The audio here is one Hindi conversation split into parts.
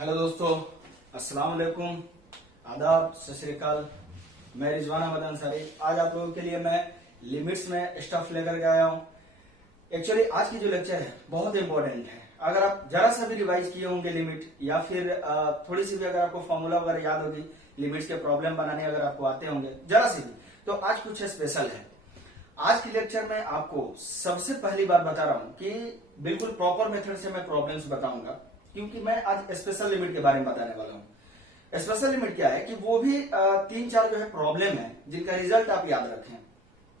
हेलो दोस्तों, अस्सलाम वालेकुम, आदाब, सत श्री अकाल। मैं रिजवान अहमद अंसारी। आज आप लोगों के लिए मैं लिमिट्स में स्टफ लेकर के आया हूँ। एक्चुअली आज की जो लेक्चर है बहुत इंपॉर्टेंट है। अगर आप जरा सा भी रिवाइज किए होंगे लिमिट या फिर थोड़ी सी भी अगर आपको फॉर्मूला वगैरह याद होगी, लिमिट्स के प्रॉब्लम बनाने अगर आपको आते होंगे जरा सी भी, तो आज कुछ स्पेशल है। आज के लेक्चर में आपको सबसे पहली बार बता रहा हूं कि बिल्कुल प्रॉपर मेथड से मैं प्रॉब्लम्स बताऊंगा, क्योंकि मैं आज स्पेशल लिमिट के बारे में बताने वाला हूं। स्पेशल लिमिट क्या है कि वो भी तीन चार जो है प्रॉब्लम है जिनका रिजल्ट आप याद रखें।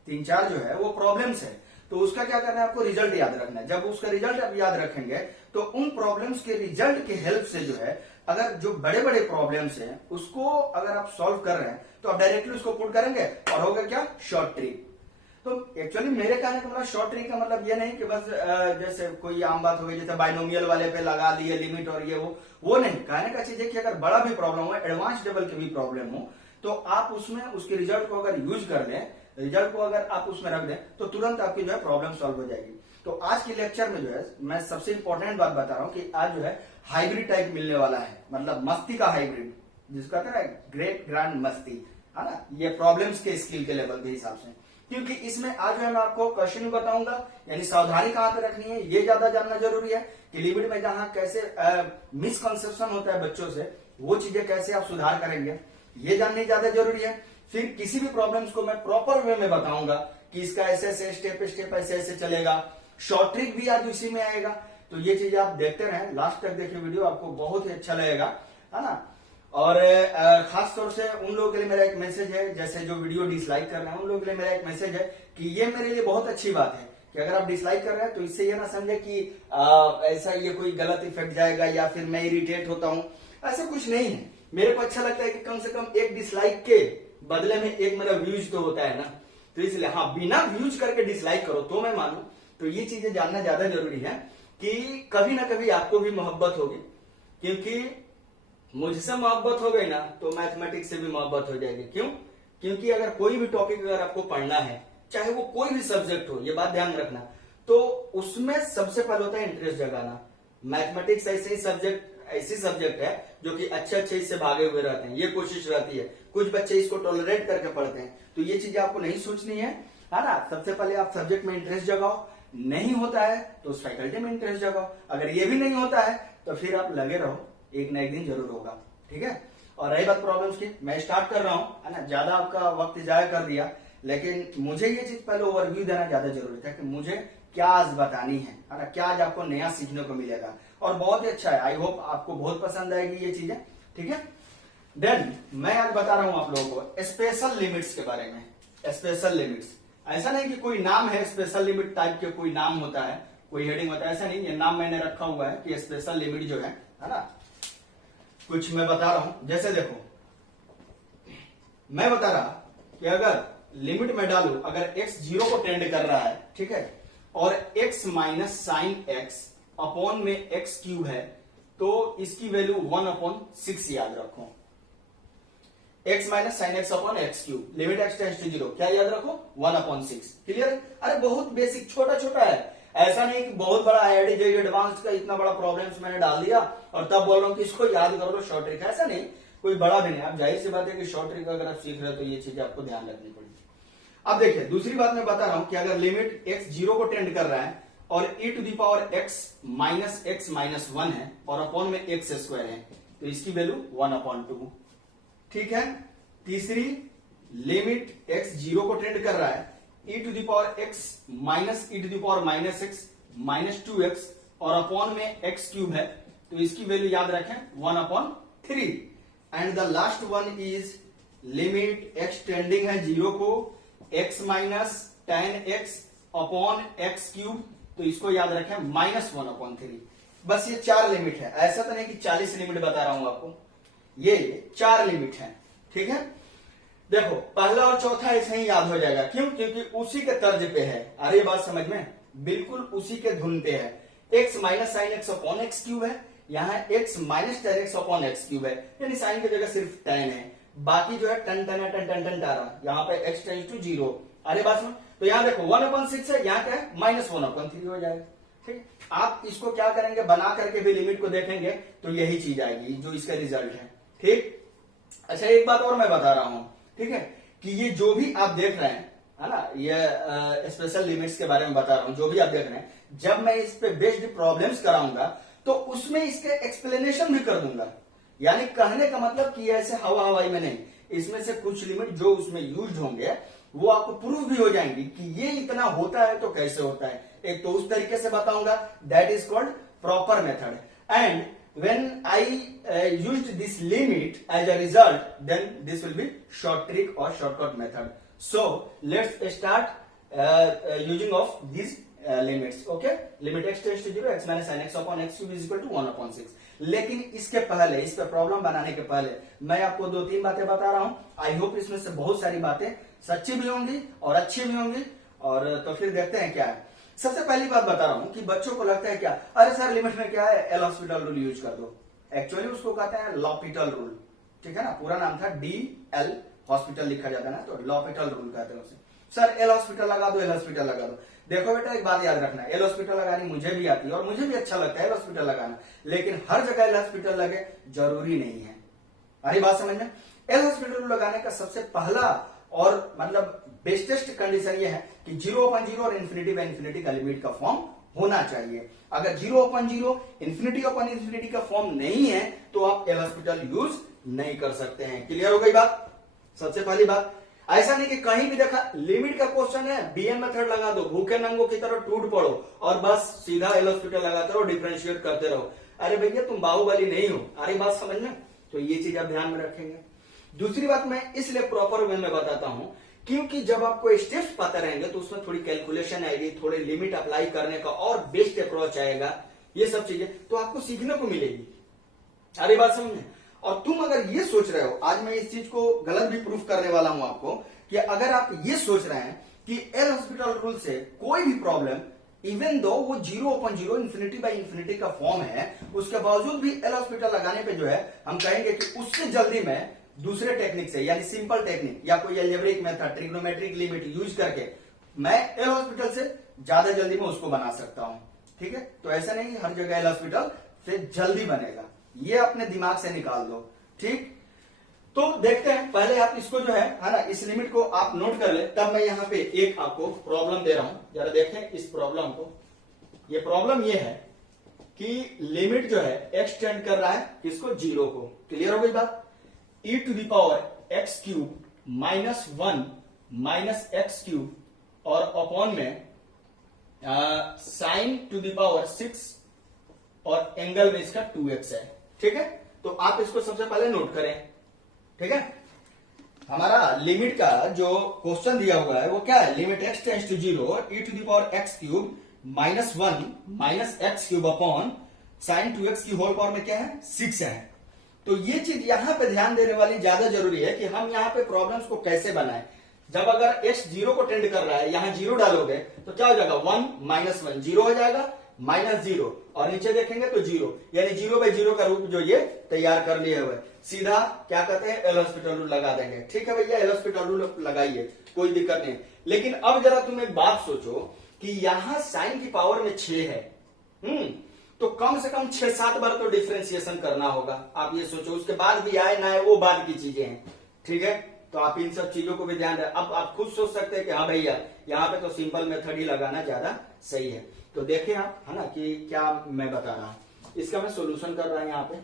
तीन चार जो है वो प्रॉब्लम्स है, तो उसका क्या करना है, आपको रिजल्ट याद रखना है। जब उसका रिजल्ट आप याद रखेंगे तो उन प्रॉब्लम्स के रिजल्ट की हेल्प से जो है, अगर जो बड़े बड़े प्रॉब्लम्स हैं उसको अगर आप सॉल्व कर रहे हैं तो आप डायरेक्टली उसको पुट करेंगे और होगा क्या, शॉर्ट ट्रिक। तो एक्चुअली मेरे कहने का मतलब शॉर्ट ट्रिक का मतलब ये नहीं कि बस जैसे कोई आम बात हो गई जैसे बाइनोमियल वाले पे लगा दिए लिमिट और ये वो नहीं। कहने का चीज है कि अगर बड़ा भी प्रॉब्लम हो, एडवांस लेवल की भी प्रॉब्लम हो, तो आप उसमें उसके रिजल्ट को अगर यूज कर लें, रिजल्ट को अगर आप उसमें रख दें तो तुरंत आपकी जो है प्रॉब्लम सॉल्व हो जाएगी। तो आज के लेक्चर में जो है मैं सबसे इंपॉर्टेंट बात बता रहा हूं कि आज जो है हाइब्रिड टाइप मिलने वाला है, मतलब मस्ती का हाइब्रिड, जिसका क्या है ग्रेट ग्रैंड मस्ती, है ना। ये प्रॉब्लम्स के स्किल के लेवल के हिसाब से, क्योंकि इसमें आज जो है मैं आपको क्वेश्चन भी बताऊंगा, यानी सावधानी कहां पे रखनी है ये ज्यादा जानना जरूरी है कि लिमिट में जहां कैसे मिसकंसेप्शन होता है बच्चों से, वो चीजें कैसे आप सुधार करेंगे ये जाननी ज्यादा जरूरी है। फिर किसी भी प्रॉब्लम्स को मैं प्रॉपर वे में बताऊंगा कि इसका ऐसे ऐसे स्टेप स्टेप ऐसे ऐसे चलेगा। शॉर्ट ट्रिक भी आज उसी में आएगा। तो ये चीज आप देखते रहें, लास्ट तक देखिए वीडियो, आपको बहुत ही अच्छा लगेगा, है ना। और खास तौर से उन लोगों के लिए मेरा एक मैसेज है, जैसे जो वीडियो डिसलाइक कर रहे हैं उन लोगों के लिए मेरा एक मैसेज है कि ये मेरे लिए बहुत अच्छी बात है कि अगर आप डिसलाइक कर रहे हैं तो इससे ये ना समझे कि ऐसा ये कोई गलत इफेक्ट जाएगा या फिर मैं इरिटेट होता हूं, ऐसा कुछ नहीं है। मेरे को अच्छा लगता है कि कम से कम एक डिसलाइक के बदले में एक मेरा व्यूज तो होता है ना, तो इसलिए हाँ, बिना व्यूज करके डिसलाइक करो तो मैं मानू। तो ये चीजें जानना ज्यादा जरूरी है कि कभी ना कभी आपको भी मोहब्बत होगी, क्योंकि मुझसे मोहब्बत हो गई ना तो मैथमेटिक्स से भी मोहब्बत हो जाएगी। क्यों? क्योंकि अगर कोई भी टॉपिक अगर आपको पढ़ना है, चाहे वो कोई भी सब्जेक्ट हो, ये बात ध्यान रखना, तो उसमें सबसे पहले होता है इंटरेस्ट जगाना। मैथमेटिक्स ऐसी सब्जेक्ट है जो कि अच्छे इससे भागे हुए रहते हैं, ये कोशिश रहती है। कुछ बच्चे इसको टॉलरेट करके पढ़ते हैं, तो ये चीजें आपको नहीं सोचनी है ना। सबसे पहले आप सब्जेक्ट में इंटरेस्ट जगाओ, नहीं होता है तो उस फैकल्टी में इंटरेस्ट जगाओ। अगर ये भी नहीं होता है तो फिर आप लगे रहो, एक ना एक दिन जरूर होगा, ठीक है। और रही बात प्रॉब्लम्स की, मैं स्टार्ट कर रहा हूं, है ना, ज्यादा आपका वक्त जाया कर दिया, लेकिन मुझे ये चीज पहले ओवरव्यू देना ज्यादा जरूरी था कि मुझे क्या आज बतानी है ना, क्या आज आपको नया सीखने को मिलेगा। और बहुत ही अच्छा है, आई होप आपको बहुत पसंद आएगी ये चीजें, ठीक है। देन मैं आज बता रहा हूं आप लोगों को स्पेशल लिमिट्स के बारे में। स्पेशल लिमिट्स, ऐसा नहीं कि कोई नाम है स्पेशल लिमिट टाइप के, कोई नाम होता है, कोई हेडिंग होता है, ऐसा नहीं। ये नाम मैंने रखा हुआ है कि स्पेशल लिमिट जो है ना, कुछ मैं बता रहा हूं। जैसे देखो, मैं बता रहा कि अगर लिमिट में डालू, अगर x 0 को टेंड कर रहा है, ठीक है, और x minus sine x upon में x क्यूब है, तो इसकी वैल्यू 1/6 याद रखो। x minus sine x upon x cube, limit x tends to 0, क्या याद रखो, 1/6। क्लियर? अरे बहुत बेसिक, छोटा छोटा है, ऐसा नहीं कि बहुत बड़ा आईआईटी जेईई एडवांस का इतना बड़ा प्रॉब्लम्स मैंने डाल दिया और तब बोल रहा हूं कि इसको याद कर लो शॉर्ट ट्रिक, ऐसा नहीं, कोई बड़ा भी नहीं। आप जाहिर सी बात है कि शॉर्ट ट्रिक अगर आप सीख रहे हो तो ये चीजें आपको ध्यान रखनी पड़ेगी। अब देखिए, दूसरी बात मैं बता रहा हूं कि अगर लिमिट x 0 को टेंड कर रहा है और e to the power x minus 1 है और अपॉन में x स्क्वायर है, तो इसकी वैल्यू 1/2, ठीक है। तीसरी, लिमिट x 0 को टेंड कर रहा है, e to the power x minus e to the power minus x minus 2x और अपॉन में x क्यूब है, तो इसकी वैल्यू याद रखें 1/3। And the last one is limit x tending है 0 को, x minus tan x upon x cube, तो इसको याद रखें -1/3। बस ये 4 लिमिट है, ऐसा तो नहीं कि 40 लिमिट बता रहा हूं आपको, ये 4 लिमिट है, ठीक है। देखो, पहला और चौथा ऐसे ही याद हो जाएगा। क्यों? क्योंकि उसी के तर्ज पे है। अरे ये बात समझ में, बिल्कुल उसी के धुन पे है। x minus sine x upon x cube है, यहाँ x minus tan x upon x cube है, यानी साइन की जगह सिर्फ tan है, बाकी जो है टन टन टन टन टन टारा, यहाँ पे x टेंड्स टू 0। अरे बात सुन, तो यहाँ देखो 1/6 है, यहाँ क्या है -1/3 हो जाएगा, ठीक है। आप इसको क्या करेंगे, बना करके भी लिमिट को देखेंगे तो यही चीज आएगी जो इसका रिजल्ट है। ठीक, अच्छा एक बात और मैं बता रहा हूं, ठीक है, कि ये जो भी आप देख रहे हैं, है ना, ये स्पेशल लिमिट्स के बारे में बता रहा हूं, जो भी आप देख रहे हैं, जब मैं इस पे बेस्ड प्रॉब्लम्स कराऊंगा तो उसमें इसके एक्सप्लेनेशन भी कर दूंगा। यानी कहने का मतलब कि ऐसे हवा हवाई में नहीं, इसमें से कुछ लिमिट जो उसमें यूज होंगे वो आपको प्रूव भी हो जाएंगी कि ये इतना होता है तो कैसे होता है। एक तो उस तरीके से बताऊंगा, that is called proper method. And when I used this limit as a result, then this will be short trick or shortcut method. So let's start using of these limits. Okay, limit x tends to 0, x minus sin x upon x cube is equal to 1 upon 6. लेकिन इसके पहले, इस पे प्रॉब्लम बनाने के पहले मैं आपको 2-3 बातें बता रहा हूं। आई होप इसमें से बहुत सारी बातें सच्ची भी होंगी और अच्छी भी होंगी, और तो फिर देखते हैं क्या है। सबसे पहली बात बता रहा हूं कि बच्चों को लगता है क्या, अरे सर लिमिट में क्या है, एल हॉस्पिटल रूल यूज कर दो। एक्चुअली उसको कहते हैं लॉपिटल रूल, ठीक है ना, पूरा नाम था DL हॉस्पिटल लिखा जाता है ना, तो लॉपिटल रूल कहते हैं उसे। सर एल हॉस्पिटल लगा दो, एल हॉस्पिटल लगा दो। देखो बेटा एक बात याद रखना, एल हॉस्पिटल लगानी मुझे भी आती है और मुझे भी अच्छा लगता है एल हॉस्पिटल लगाना, लेकिन हर जगह एल हॉस्पिटल लगे जरूरी नहीं है। अरे बात समझ में, एल हॉस्पिटल लगाने का सबसे पहला और मतलब बेस्टेस्ट कंडीशन ये है कि 0/0 और इन्फिनिटी का लिमिट का फॉर्म होना चाहिए। अगर 0/0 इन्फिनिटी का फॉर्म नहीं है तो आप एल हॉस्पिटल यूज नहीं कर सकते हैं। क्लियर हो गई बात? सबसे पहली बात, ऐसा नहीं कि कहीं भी देखा लिमिट का क्वेश्चन है, BN मेथड लगा दो, भूखे नंगों की तरह टूट पड़ो और बस सीधा एल हॉस्पिटल लगाते रहो, डिफरेंशिएट करते रहो। अरे भैया तुम बाहुबली नहीं हो। अरे बात समझ में, तो ये चीज आप ध्यान में रखेंगे। दूसरी बात मैं इसलिए प्रॉपर वे में बताता हूं क्योंकि जब आपको स्टेप्स पता रहेंगे तो उसमें थोड़ी कैलकुलेशन आएगी, थोड़ी लिमिट अप्लाई करने का और बेस्ट अप्रोच आएगा, ये सब चीजें तो आपको सीखने को मिलेगी। अरे बात समझे। और तुम अगर ये सोच रहे हो, आज मैं इस चीज को गलत भी प्रूफ करने वाला हूं आपको, कि अगर आप ये सोच रहे हैं कि एल हॉस्पिटल रूल से कोई भी प्रॉब्लम, इवन दो वो 0/0 इन्फिनिटी का फॉर्म है, उसके बावजूद भी एल हॉस्पिटल लगाने पे जो है हम कहेंगे कि उससे जल्दी मैं दूसरे टेक्निक से, यानी सिंपल टेक्निक या कोई algebraic method, trigonometric limit use करके मैं एल हॉस्पिटल से ज्यादा जल्दी में उसको बना सकता हूं। ठीक है, तो ऐसा नहीं हर जगह एल हॉस्पिटल से जल्दी बनेगा, ये अपने दिमाग से निकाल दो। ठीक, तो देखते हैं, पहले आप इसको जो है ना, इस लिमिट को आप नोट कर ले, तब मैं यहां पे एक आपको प्रॉब्लम दे रहा हूं, जरा देखें इस प्रॉब्लम को। ये प्रॉब्लम ये है कि लिमिट जो है एक्सटेंड कर रहा है किसको, 0 को। क्लियर हो गई बात? e⁻x³ -1 -x³ और अपॉन में sin⁻6 और एंगल में इसका 2x है। ठीक है, तो आप इसको सबसे पहले नोट करें। ठीक है, हमारा लिमिट का जो क्वेश्चन दिया हुआ है वो क्या है, limit x tends to 0 e⁻x³ -1 -x³ upon sin 2x की होल पावर में क्या है, 6 है। तो ये चीज यहां पे ध्यान देने वाली ज्यादा जरूरी है कि हम यहां पे प्रॉब्लम्स को कैसे बनाएं। जब अगर x 0 को टेंड कर रहा है, यहां 0 डालोगे तो क्या हो जाएगा, 1 -1 0 हो जाएगा, -0 और नीचे देखेंगे तो 0, यानी 0/0 का रूप जो ये तैयार कर लिए हुए, सीधा क्या कहते हैं, एल हॉस्पिटल रूल लगा देंगे। ठीक है भैया, एल हॉस्पिटल रूल लगाइए, कोई दिक्कत नहीं। लेकिन अब जरा तुम एक बात सोचो कि यहां साइन की पावर में 6 है, तो कम से कम 6-7 बार तो डिफरेंशिएशन करना होगा। आप ये सोचो, उसके बाद भी आए ना आए वो बाद की चीजें हैं। ठीक है, तो आप इन सब चीजों को भी ध्यान दें। अब आप खुद सोच सकते हैं कि हाँ भैया यहाँ पे तो सिंपल मेथड ही लगाना ज्यादा सही है। तो देखें आप, है ना, कि क्या मैं बता रहा हूं, इसका मैं सोल्यूशन कर रहा हूं। यहाँ पे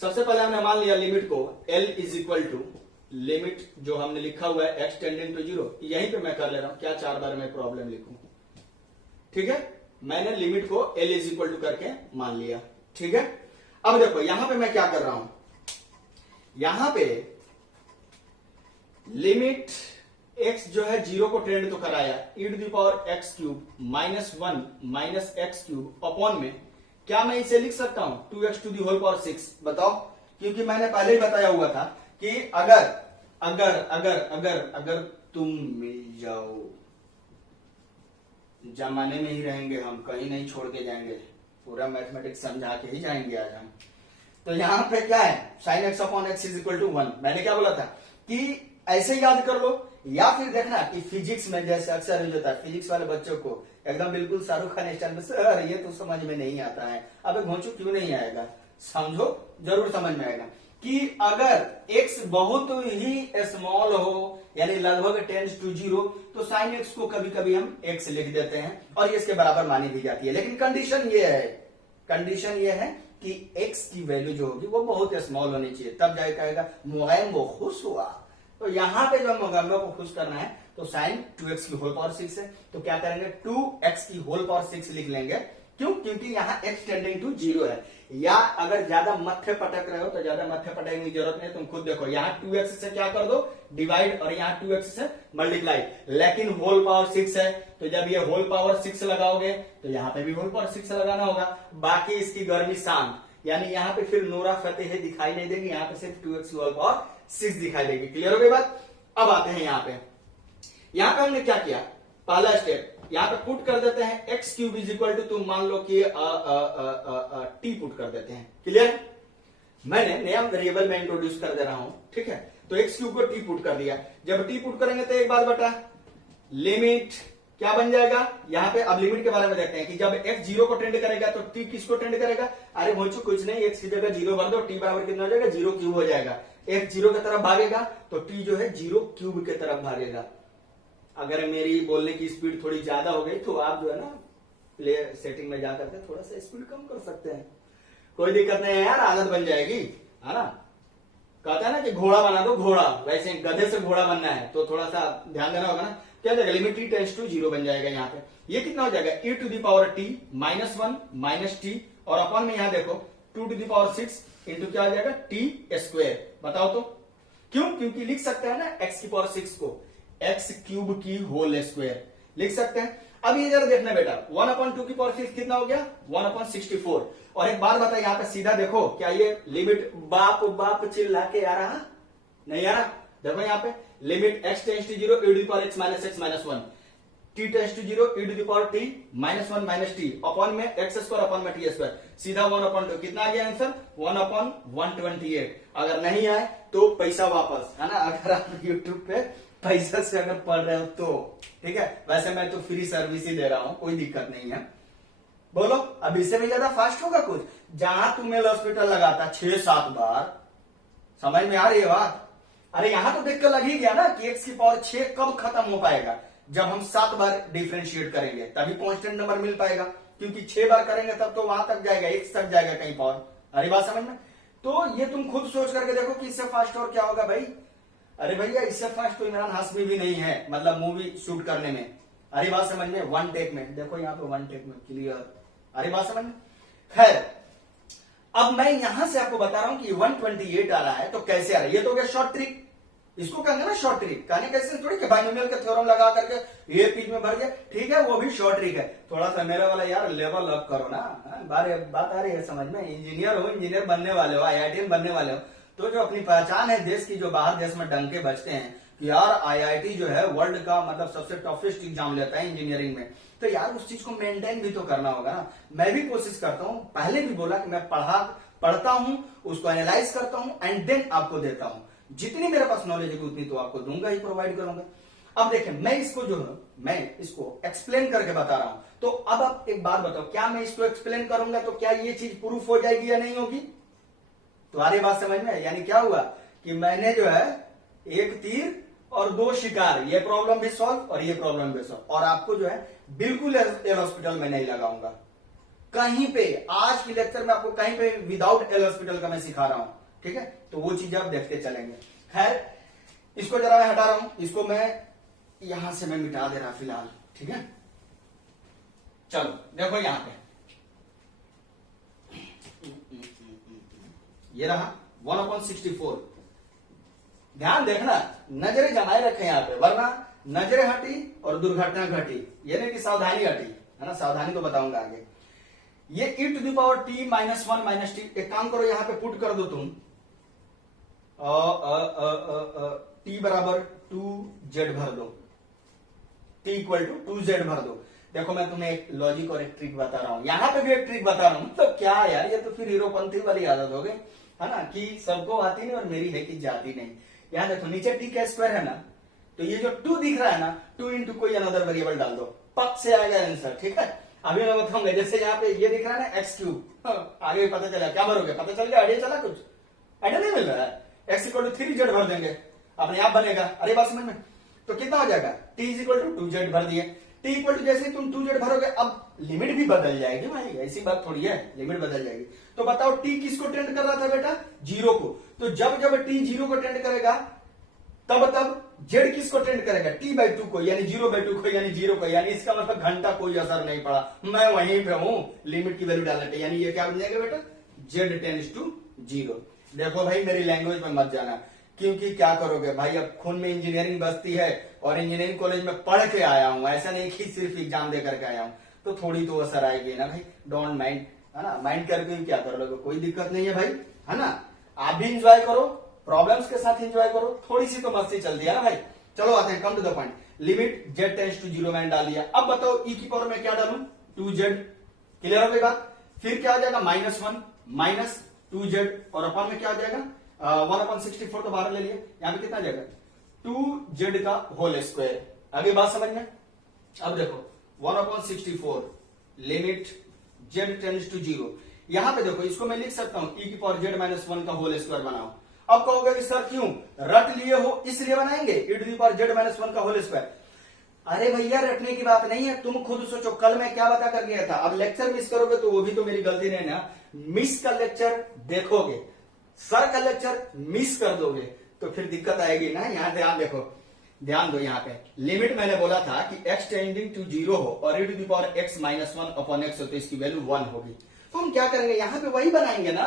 सबसे पहले हमने मान लिया लिमिट को L = लिमिट जो हमने लिखा हुआ है x टेंडिंग टू 0, यहीं पे मैं कर ले रहा हूं, क्या 4 बार मैं प्रॉब्लम लिखूं। ठीक है, मैंने लिमिट को L = करके मान लिया। ठीक है, अब देखो यहां पे मैं क्या कर रहा हूं, यहां पे लिमिट x जो है 0 को टेंड तो कराया, e⁻x³ -1 -x³ अपॉन में क्या मैं इसे लिख सकता हूं, 2x⁻6। बताओ, क्योंकि मैंने पहले ही बताया हुआ था कि अगर अगर अगर अगर अगर तुम मिल जाओ, जमाने में ही रहेंगे हम, कहीं नहीं छोड़ के जाएंगे, पूरा मैथमेटिक्स समझा के ही जाएंगे आज हम। तो यहां पे क्या है, sin x/x = 1। मैंने क्या बोला था कि ऐसे याद कर लो, या फिर देखना कि फिजिक्स में जैसे अक्सर हो जाता है, फिजिक्स वाले बच्चों को एकदम बिल्कुल शाहरुख खान स्टाइल में, सर ये तो समझ में नहीं आता है। अबे घोंचू क्यों नहीं आएगा, समझो, जरूर समझ में आएगा कि अगर x बहुत ही स्मॉल हो, यानी लगभग टेंड्स टू 0, तो साइन x को कभी कभी हम x लिख देते हैं और ये इसके बराबर मानी दी जाती है। लेकिन कंडीशन ये है कि x की वैल्यू जो होगी वो बहुत स्मॉल होनी चाहिए, तब जाके कहेगा मुगैम वो खुश हुआ। तो यहां पे जो मुगैम को खुश करना है तो साइन 2x की होल पावर 6 है, तो क्या करेंगे 2x की होल पावर 6 लिख लेंगे। क्यों? क्योंकि यहाँ x टेंडिंग टू 0 है। या अगर ज्यादा मत्थे पटक रहे हो तो ज्यादा मत्थे पटकने की जरूरत नहीं, तुम खुद देखो, यहाँ 2x से क्या कर दो डिवाइड और यहाँ 2x से मल्टीप्लाई, लेकिन होल पावर 6 है तो जब ये होल पावर 6 लगाओगे तो यहाँ पे भी होल पावर 6 लगाना होगा। बाकी इसकी गर्मी शांत, यानी यहाँ पे फिर नूरा फतेह दिखाई नहीं देगी, यहाँ पे सिर्फ 2x होल पावर 6 दिखाई देगी। क्लियर हो गई बात? अब आते हैं यहाँ पे हमने क्या किया, पहला स्टेप यहाँ पे पुट कर देते हैं X cube is equal to, तुम मान लो कि टी पुट कर देते हैं। क्लियर? मैंने नया वेरिएबल में इंट्रोड्यूस कर दे रहा हूं, ठीक है? तो एक्स क्यूब को टी पुट कर दिया। जब टी पुट करेंगे तो एक बात बता, लिमिट क्या बन जाएगा यहाँ पे। अब लिमिट के बारे में देखते हैं कि जब x 0 को टेंड करेगा तो t किसको टेंड करेगा। अरे भोचू कुछ नहीं, x की जगह 0 भर दो, t बराबर कितना हो जाएगा 0 क्यूब हो जाएगा। x 0 की तरफ भागेगा तो t जो है 0 क्यूब की तरफ भागेगा। अगर मेरी बोलने की स्पीड थोड़ी ज्यादा हो गई तो आप जो है ना प्ले सेटिंग में जाकर के थोड़ा सा स्पीड कम कर सकते हैं, कोई दिक्कत नहीं है यार, आदत बन जाएगी, है ना। कहते हैं ना कि घोड़ा बना दो घोड़ा, वैसे गधे से घोड़ा बनना है तो थोड़ा सा ध्यान देना होगा ना। क्या जाएगा, लिमिट t टेंड्स टू 0 बन जाएगा। यहाँ पे ये कितना हो जाएगा e to the power t -1 minus T, और अपन में यहाँ देखो 2 टू द पावर 6 इंटू क्या हो जाएगा t स्क्वायर। बताओ तो क्यों? क्योंकि लिख सकते हैं ना x की पावर 6 को x क्यूब की होल स्क्वायर लिख सकते हैं। अब ये जरा देखना बेटा, 1/2 की पावर 6 कितना हो गया 1/64। और एक बार बता, यहाँ पे सीधा देखो, क्या ये लिमिट बाप बाप चिल्ला के आ रहा नहीं आ रहा? देखो यहाँ पे limit x tends to 0 e to the power x minus x minus 1, t tends to 0 e to the power t -1 minus T, upon में x स्क्वायर अपॉन में t स्क्वायर, सीधा 1/2। कितना आ गया आंसर 1/128। अगर नहीं आए तो पैसा वापस, है ना। अगर आप यूट्यूब पे पैसा से अगर पढ़ रहे हो तो ठीक है, वैसे मैं तो फ्री सर्विस ही दे रहा हूं, कोई दिक्कत नहीं है। बोलो, अब इससे भी ज्यादा फास्ट होगा कुछ? जहां तुम मेल हॉस्पिटल लगाता 6-7 बार, समझ में आ रही है बात? अरे यहां तो देख कर लग ही गया ना कि x की पावर 6 कब खत्म हो पाएगा, जब हम 7 बार डिफ्रेंशिएट करेंगे तभी कांस्टेंट नंबर मिल पाएगा, क्योंकि 6 बार करेंगे तब तो वहां तक जाएगा, x तक जाएगा कहीं पावर। अरे बात समझ में? तो ये तुम खुद सोच करके देखो कि इससे फास्ट और क्या होगा भाई। अरे भैया इससे फास्ट तो इमरान हाशमी भी नहीं है, मतलब मूवी शूट करने में। अरे बात समझ में? 1 टेक में देखो, यहाँ पे 1 टेक में क्लियर। अरे बात समझ में? खैर, अब मैं यहां से आपको बता रहा हूं कि 128 आ रहा है तो कैसे आ रहा है। ये तो हो गया शॉर्ट ट्रिक, इसको कहेंगे ना शॉर्ट ट्रिक। कहने कैसे थोड़ी कि बाइनोमियल का थ्योरम लगा करके ये पीज में भर गया, ठीक है, वो भी शॉर्ट ट्रिक है। थोड़ा सा मेरा वाला यार लेवल अप करो ना, बात आ रही है समझ में। इंजीनियर हो, इंजीनियर बनने वाले हो, IITian बनने वाले हो, तो जो अपनी पहचान है देश की, जो बाहर देश में डंके बजते हैं कि यार IIT जो है वर्ल्ड का मतलब सबसे टफेस्ट एग्जाम लेता है इंजीनियरिंग में, तो यार उस चीज को मेंटेन भी तो करना होगा ना। मैं भी कोशिश करता हूं, पहले भी बोला कि मैं पढ़ता हूं, उसको एनालाइज करता हूं एंड देन आपको देता हूं। जितनी मेरे पास नॉलेज है उतनी तो आपको दूंगा ही, प्रोवाइड करूंगा। अब देखें, मैं इसको जो है मैं इसको एक्सप्लेन करके बता रहा हूं, तो अब आप एक बात बताओ, क्या मैं इसको एक्सप्लेन करूंगा तो क्या ये चीज प्रूफ हो जाएगी या नहीं होगी? तुम्हारी बात समझ में? यानी क्या हुआ कि मैंने जो है एक तीर और 2 शिकार, ये प्रॉब्लम भी सॉल्व और ये प्रॉब्लम भी सॉल्व। और आपको जो है बिल्कुल एल हॉस्पिटल में नहीं लगाऊंगा कहीं पे। आज की लेक्चर में आपको कहीं पे विदाउट एल हॉस्पिटल का मैं सिखा रहा हूं, ठीक है, तो वो चीज आप देखते चलेंगे। खैर, इसको जरा मैं हटा रहा हूं, इसको मैं यहां से मैं मिटा दे रहा फिलहाल, ठीक है। चलो देखो यहां पे ये रहा 1/64। ध्यान देखना, नजरें जमाए रखे यहाँ पे, वरना नजरें हटी और दुर्घटना घटी, ये नहीं कि सावधानी हटी, है ना। सावधानी तो बताऊंगा आगे। ये e to the power t -1 minus T, एक काम करो यहाँ पे पुट कर दो तुम, t बराबर 2z भर दो, t इक्वल टू 2z भर दो। देखो मैं तुम्हें एक लॉजिक और एक ट्रिक बता रहा हूं, यहां पे भी एक ट्रिक बता रहा हूं। तो क्या यार, ये तो फिर हीरोपंथी वाली आदत हो गई, है ना, कि सबको आती नहीं और मेरी है कि जाती नहीं। यहां देखो नीचे t का स्क्वायर है ना, तो ये जो 2 दिख रहा है ना, 2 इंटू कोई अनदर वेरिएबल डाल दो, पक से आएगा आंसर, ठीक है। अभी मैं बताऊंगा, जैसे यहाँ पे ये दिख रहा है ना एक्स क्यूब, आगे भी पता चला, क्या भरोगे, पता चल गया, आइडिया चला, कुछ आइडिया नहीं मिल रहा है। एक्स इक्वल टू 3z भर देंगे, अपने आप बनेगा। अरे बात समझ में, तो कितना हो जाएगा, t is equal to 2z भर दिए। t इक्वल टू जैसे तुम 2z भरोगे, अब लिमिट भी बदल जाएगी भाई, ऐसी बात थोड़ी है, लिमिट बदल जाएगी। तो बताओ t किसको टेंड कर रहा था बेटा, 0 को। तो जब जब t 0 को टेंड करेगा, तब z किसको टेंड करेगा, t/2 को, यानी 0/2 को, यानी 0 को। यानी इसका मतलब घंटा कोई असर नहीं पड़ा, मैं वहीं पे हूं, लिमिट की वैल्यू डालने पे। यानी ये क्या बन जाएगा बेटा, z टेंड्स टू 0। देखो भाई, मेरी लैंग्वेज में मत जाना, क्योंकि क्या करोगे भाई, अब खून में इंजीनियरिंग बसती है और इंजीनियरिंग कॉलेज में पढ़ के आया हूं, ऐसा नहीं कि सिर्फ एग्जाम दे करके आया हूं, तो थोड़ी तो असर आएगी ना भाई। डोंट माइंड, है ना, माइंड करके भी क्या कर लोगे, कोई दिक्कत नहीं है भाई, है ना। आप भी इंजॉय करो, प्रॉब्लम्स के साथ इंजॉय करो, थोड़ी सी तो मस्ती चलती है ना भाई। चलो आते हैं, come to the point. Limit z tends to 0 मैंने डाल दिया। अब बताओ e की पावर में क्या डालूं, 2z। क्लियर हो गई बात। फिर क्या हो जाएगा, -1 माइनस 2z, और अपॉन में क्या हो जाएगा, 1/64, तो बाहर ले लिया, यहां पे कितना जाएगा, 2z का होल स्क्वायर। आगे बात समझ में। अब देखो 1/64 लिमिट z टेंड्स टू 0। यहां पे देखो, इसको मैं लिख सकता हूं e की पावर z-1 का होल स्क्वायर बनाओ। अब कहोगे कि सर क्यों, रट लिए हो इसलिए बनाएंगे, e to the power z-1 का होल स्क्वायर। अरे भैया, रटने की बात नहीं है, तुम खुद सोचो, कल मैं क्या बता कर गया था। अब लेक्चर मिस करोगे तो वो भी तो मेरी गलती नहीं ना। मिस का लेक्चर देखोगे, सर का लेक्चर मिस कर दोगे, तो फिर दिक्कत आएगी ना। यहां ध्यान देखो, ध्यान दो, यहां पे लिमिट मैंने बोला था कि x टेंडिंग टू 0 हो और e to the power x -1 upon x हो, तो इसकी वैल्यू 1 होगी। तो हम क्या करेंगे, यहां पे वही बनाएंगे ना।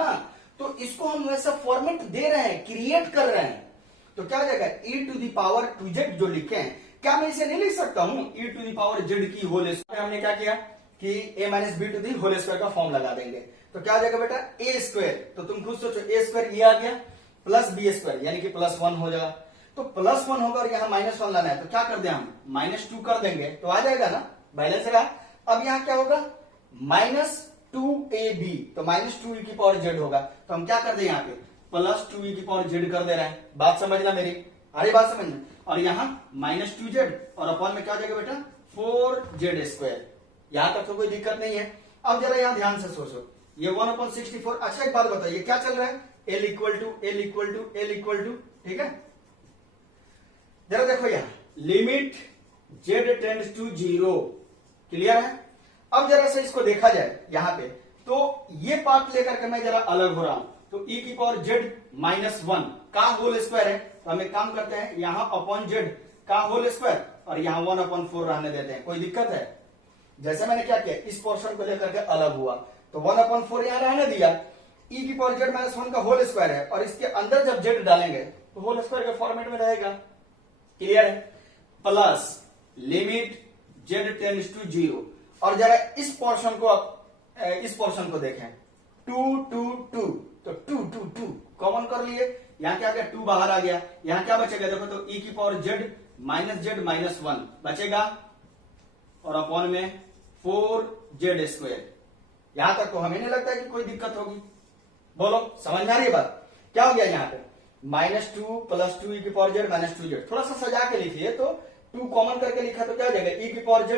तो इसको हम वैसा फॉर्मेट दे रहे हैं, क्रिएट कर रहे हैं। तो क्या हो जाएगा, e to the power 2z जो लिखे हैं, क्या मैं इसे नहीं लिख सकता हूं, e to the power z की होल स्क्वायर। हमने क्या किया कि a minus B to the whole square का फॉर्म लगा देंगे। तो क्या हो जाएगा बेटा, a स्क्वायर, तो तुम खुद सोचो, a स्क्वायर ये आ गया, प्लस बी स्क्वायर, यानी कि +1 हो जाएगा। तो +1 होगा और यहाँ -1 लाना है, तो क्या कर दें हम, -2 कर देंगे, तो आ जाएगा ना, बैलेंस रहा। अब यहाँ क्या होगा, -2ab, तो -2e की पावर z होगा। तो हम क्या कर दे, यहाँ पे +2e की पावर z कर दे रहे हैं। बात समझना मेरी, अरे बात समझना। और यहाँ -2z और अपॉन में क्या हो जाएगा बेटा, 4z स्क्वायर। यहां तक तो कोई दिक्कत नहीं है। अब जरा यहां ध्यान से सोचो, ये 1/64। अच्छा एक बात बताइए, क्या चल रहा है, L इक्वल टू, ठीक है। जरा देखो यहां, limit z tends to 0, clear है। अब जरा से इसको देखा जाए यहां पे, तो ये पार्ट लेकर के मैं जरा अलग हो रहा हूं। तो e की पावर z-1 का होल स्क्वायर है, तो हम एक काम करते हैं, यहां अपॉन z का होल स्क्वायर और यहां 1/4 रहने देते हैं, कोई दिक्कत है। जैसे मैंने क्या किया, इस पोर्शन को लेकर के अलग हुआ, तो 1/4 यहां रहने दिया। e की पावर z-1 का होल स्क्वायर है, और इसके अंदर जब z डालेंगे तो होल स्क्वायर के फॉर्मेट में रहेगा, क्लियर है। Plus limit z tends to 0, और जरा इस पोर्शन को देखें, 2 तो 2 कॉमन कर लिए, यहां क्या गया, 2 बाहर आ गया, यहां क्या बचेगा देखो, तो e की पावर z-1 बचेगा, और अपॉन में 4z स्क्वायर। यहां तक तो हमें नहीं लगता कि कोई दिक्कत होगी, बोलो समझ में आ रही है बात। क्या हो गया यहाँ पे, -2 + 2 e की पावर z -2z, थोड़ा सा सजा के लिखिए, तो 2 कॉमन करके लिखा तो क्या हो जाएगा, e की पावर z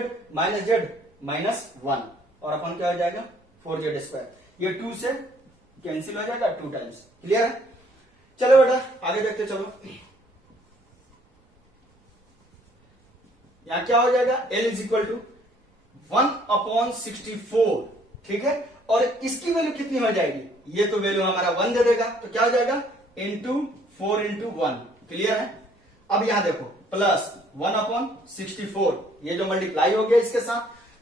-1, और अपन क्या हो जाएगा, 4z स्क्वायर। ये 2 से कैंसिल हो जाएगा 2 टाइम्स, क्लियर है। चलो बेटा आगे देखते चलो, यहां क्या हो जाएगा, L इज इक्वल टू 1/64, ठीक है। और इसकी वैल्यू कितनी हो जाएगी, ये तो वैल्यू हमारा 1 दे देगा, तो क्या हो जाएगा, × 4 × 1, क्लियर है। अब यहां देखो, प्लस 1/64, ये जो मल्टीप्लाई हो गया इसके साथ,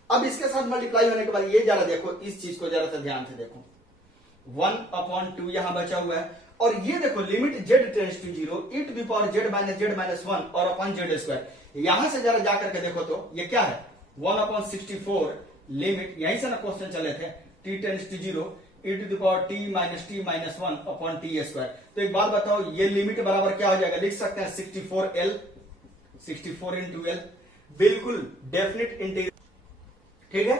अब इसके साथ मल्टीप्लाई होने के बाद ये जरा देखो, इस चीज को जरा सा ध्यान से देखो, 1/2 यहां बचा हुआ है, और ये देखो limit z tends to 0, e to the power z-1 और अपॉन z स्क्वायर। यहां से जरा जाकर के देखो तो ये क्या है, 1/64 लिमिट, यहीं से ना क्वेश्चन चले थे, t tends to 0, e to the power t-1 upon t square. तो एक बात बताओ, ये लिमिट बराबर क्या हो जाएगा, लिख सकते हैं 64L, 64 × L, बिल्कुल डेफिनेट इंटीग्रल, ठीक है।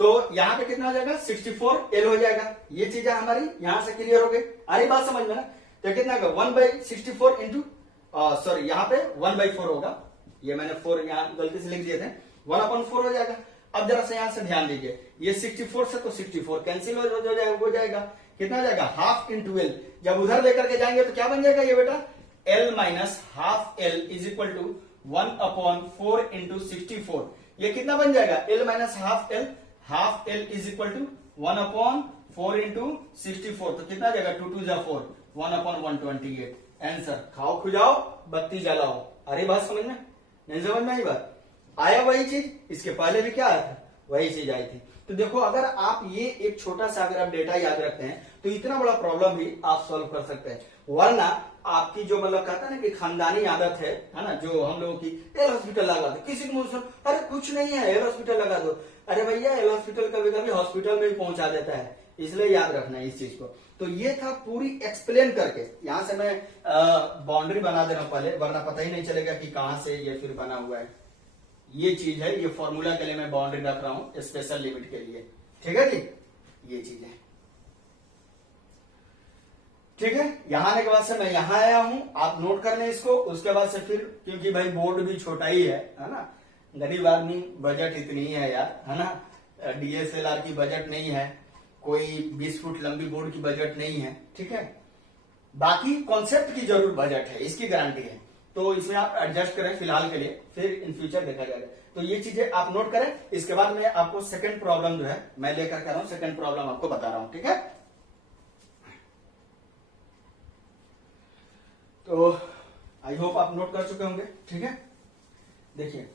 तो यहां पे कितना हो जाएगा, 64L हो जाएगा। ये चीजें हमारी यहां से क्लियर हो गई, अरे बात समझ में ना। तो कितना होगा, 1/64 इंटू, सॉरी यहाँ पे 1/4 होगा, ये मैंने 4 यहां गलती से लिख दिए थे, 1/4 हो जाएगा। अब जरा से यहां से ध्यान दीजिए, ये 64 से तो 64 कैंसिल हो जाएगा, कितना हो जाएगा हाफ इंटू एल। जब उधर लेकर के जाएंगे तो क्या बन जाएगा ये बेटा, L minus half L is equal to 1/4 into 64। ये कितना बन जाएगा, L minus half L is equal to 1/4 into 64। तो कितना जाएगा, 2 2 जा 4, 1/128। आंसर खाओ खुजाओ बत्ती जलाओ। अरे बात समझ में नहीं, समझ में आई बात, आया वही चीज, इसके पहले भी क्या आया था, वही चीज आई थी। तो देखो अगर आप ये एक छोटा सा अगर आप डेटा याद रखते हैं तो इतना बड़ा प्रॉब्लम भी आप सॉल्व कर सकते हैं। वरना आपकी जो मतलब कहता है ना कि खानदानी आदत है ना, जो हम लोगों की, एल हॉस्पिटल लगा दो, किसी को अरे कुछ नहीं है एल हॉस्पिटल लगा दो, अरे भैया एल हॉस्पिटल कभी कभी हॉस्पिटल में भी पहुंचा देता है, इसलिए याद रखना है इस चीज को। तो ये था पूरी एक्सप्लेन करके, यहां से मैं बाउंड्री बना दे रहा हूं पहले, वरना पता ही नहीं चलेगा कि कहां से ये फिर बना हुआ है। ये चीज है, ये फॉर्मूला के लिए मैं बाउंड्री रख रहा हूं स्पेशल लिमिट के लिए, ठीक है जी, ये चीज है, ठीक है। यहां आने के बाद से मैं यहां आया हूं, आप नोट कर लें इसको। उसके बाद से फिर, क्योंकि भाई बोर्ड भी छोटा ही है ना, गरीब आदमी, बजट इतनी ही है यार, है ना, डीएसएलआर की बजट नहीं है, कोई 20 फुट लंबी बोर्ड की बजट नहीं है, ठीक है। बाकी कॉन्सेप्ट की जरूर बजट है, इसकी गारंटी है, तो इसमें आप एडजस्ट करें फिलहाल के लिए, फिर इन फ्यूचर देखा जाएगा। तो ये चीजें आप नोट करें। इसके बाद मैं आपको सेकंड प्रॉब्लम जो है मैं लेकर कर रहा हूं, सेकंड प्रॉब्लम आपको बता रहा हूं, ठीक है। तो आई होप आप नोट कर चुके होंगे, ठीक है। देखिए,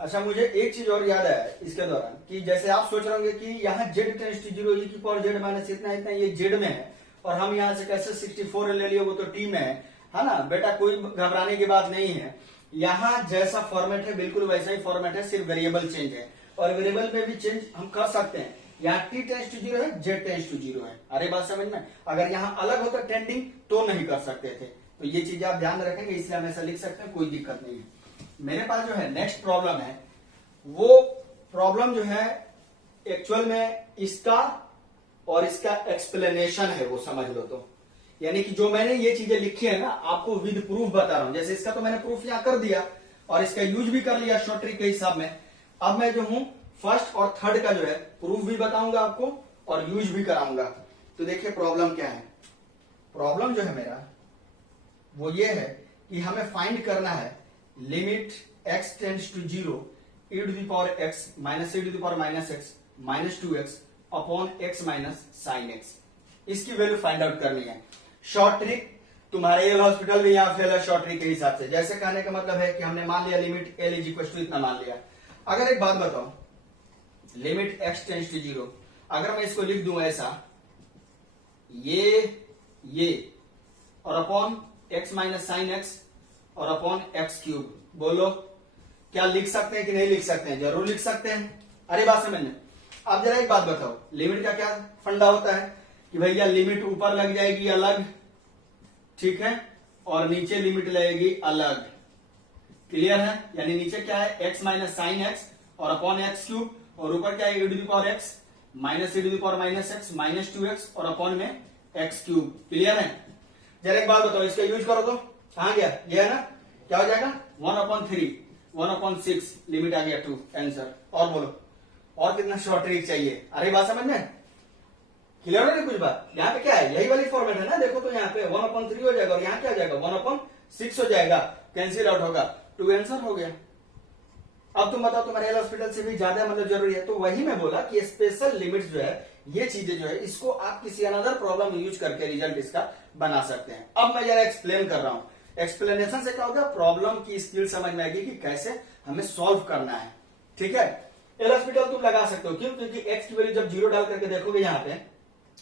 अच्छा मुझे एक चीज और याद आया इसके दौरान कि जैसे आप सोच रहे होंगे कि यहाँ जेड टेंस टू 0 e की पावर जेड माइनस इतना इतना, ये जेड में है और हम यहाँ से कैसे 64 ले लिए, वो तो टी में है ना बेटा, कोई घबराने की बात नहीं है। यहाँ जैसा फॉर्मेट है बिल्कुल वैसा ही फॉर्मेट है, सिर्फ वेरिएबल चेंज है, और वेरिएबल में भी चेंज हम कर सकते हैं। यहाँ टी टेंस टू 0 है, जेड टेंस टू 0 है। अरे बात समझ में, अगर यहाँ अलग होता टेंडिंग तो नहीं कर सकते थे। तो ये चीज आप ध्यान रखेंगे, इसलिए हम ऐसा लिख सकते हैं, कोई दिक्कत नहीं है। मेरे पास जो है नेक्स्ट प्रॉब्लम है, वो प्रॉब्लम जो है एक्चुअल में इसका और इसका एक्सप्लेनेशन है, वो समझ लो। तो यानी कि जो मैंने ये चीजें लिखी है ना, आपको विद प्रूफ बता रहा हूं। जैसे इसका तो मैंने प्रूफ यहां कर दिया और इसका यूज भी कर लिया शॉर्ट ट्रिक के हिसाब में। अब मैं जो हूं फर्स्ट और थर्ड का जो है प्रूफ भी बताऊंगा आपको और यूज भी कराऊंगा। तो देखिए प्रॉब्लम क्या है। प्रॉब्लम जो है मेरा वो ये है कि हमें फाइंड करना है limit x tends to 0 e to the power x minus e to the power minus x minus 2x upon x minus sine x। इसकी वैल्यू फाइंड आउट करनी है। शॉर्ट ट्रिक तुम्हारे एल हॉस्पिटल में यहां फेल है शॉर्ट ट्रिक के हिसाब से। जैसे कहने का मतलब है कि हमने मान लिया limit l is equal to इतना मान लिया। अगर एक बात बताओ, लिमिट x टेंड्स टू 0, अगर मैं इसको लिख दूं ऐसा, ये और upon x minus sine x और अपॉन x क्यूब, बोलो क्या लिख सकते हैं कि नहीं लिख सकते हैं? जरूर लिख सकते हैं। अरे बात समझ में। अब जरा एक बात बताओ, लिमिट का क्या फंडा होता है कि भैया लिमिट ऊपर लग जाएगी अलग, ठीक है, और नीचे लिमिट लगेगी अलग। क्लियर है? यानी नीचे क्या है x माइनस साइन x और अपॉन x क्यूब, और ऊपर क्या है e to the power x minus e to the power minus x minus 2x और अपॉन में x क्यूब। क्लियर है? जरा एक बात बताओ, इसका यूज करो तो कहां गया, ये है ना, क्या हो जाएगा 1/3 1/6, लिमिट आ गया 2, आंसर। और बोलो और कितना शॉर्ट ट्रिक चाहिए? अरे बात समझ में क्लियर है? कुछ बात यहाँ पे क्या है, यही वाली फॉर्मेट है ना। देखो तो यहाँ पे 1/3 हो जाएगा और यहाँ क्या हो जाएगा 1/6 हो जाएगा, कैंसिल आउट होगा, 2 आंसर हो गया। अब तुम बताओ तुम्हारे एल हॉस्पिटल से भी ज्यादा मतलब जरूरी है? तो वही मैं बोला कि स्पेशल लिमिट्स जो है, ये चीजें जो है, इसको आप किसी अनदर प्रॉब्लम यूज करके रिजल्ट इसका बना सकते हैं। अब मैं जरा एक्सप्लेन कर रहा हूं। एक्सप्लेनेशन से क्या होगा, प्रॉब्लम की स्किल समझ में आएगी कि कैसे हमें सॉल्व करना है। ठीक है, एल हॉस्पिटल तुम लगा सकते हो, क्यों? क्योंकि एक्स की वैल्यू जब 0 डाल करके देखोगे यहाँ पे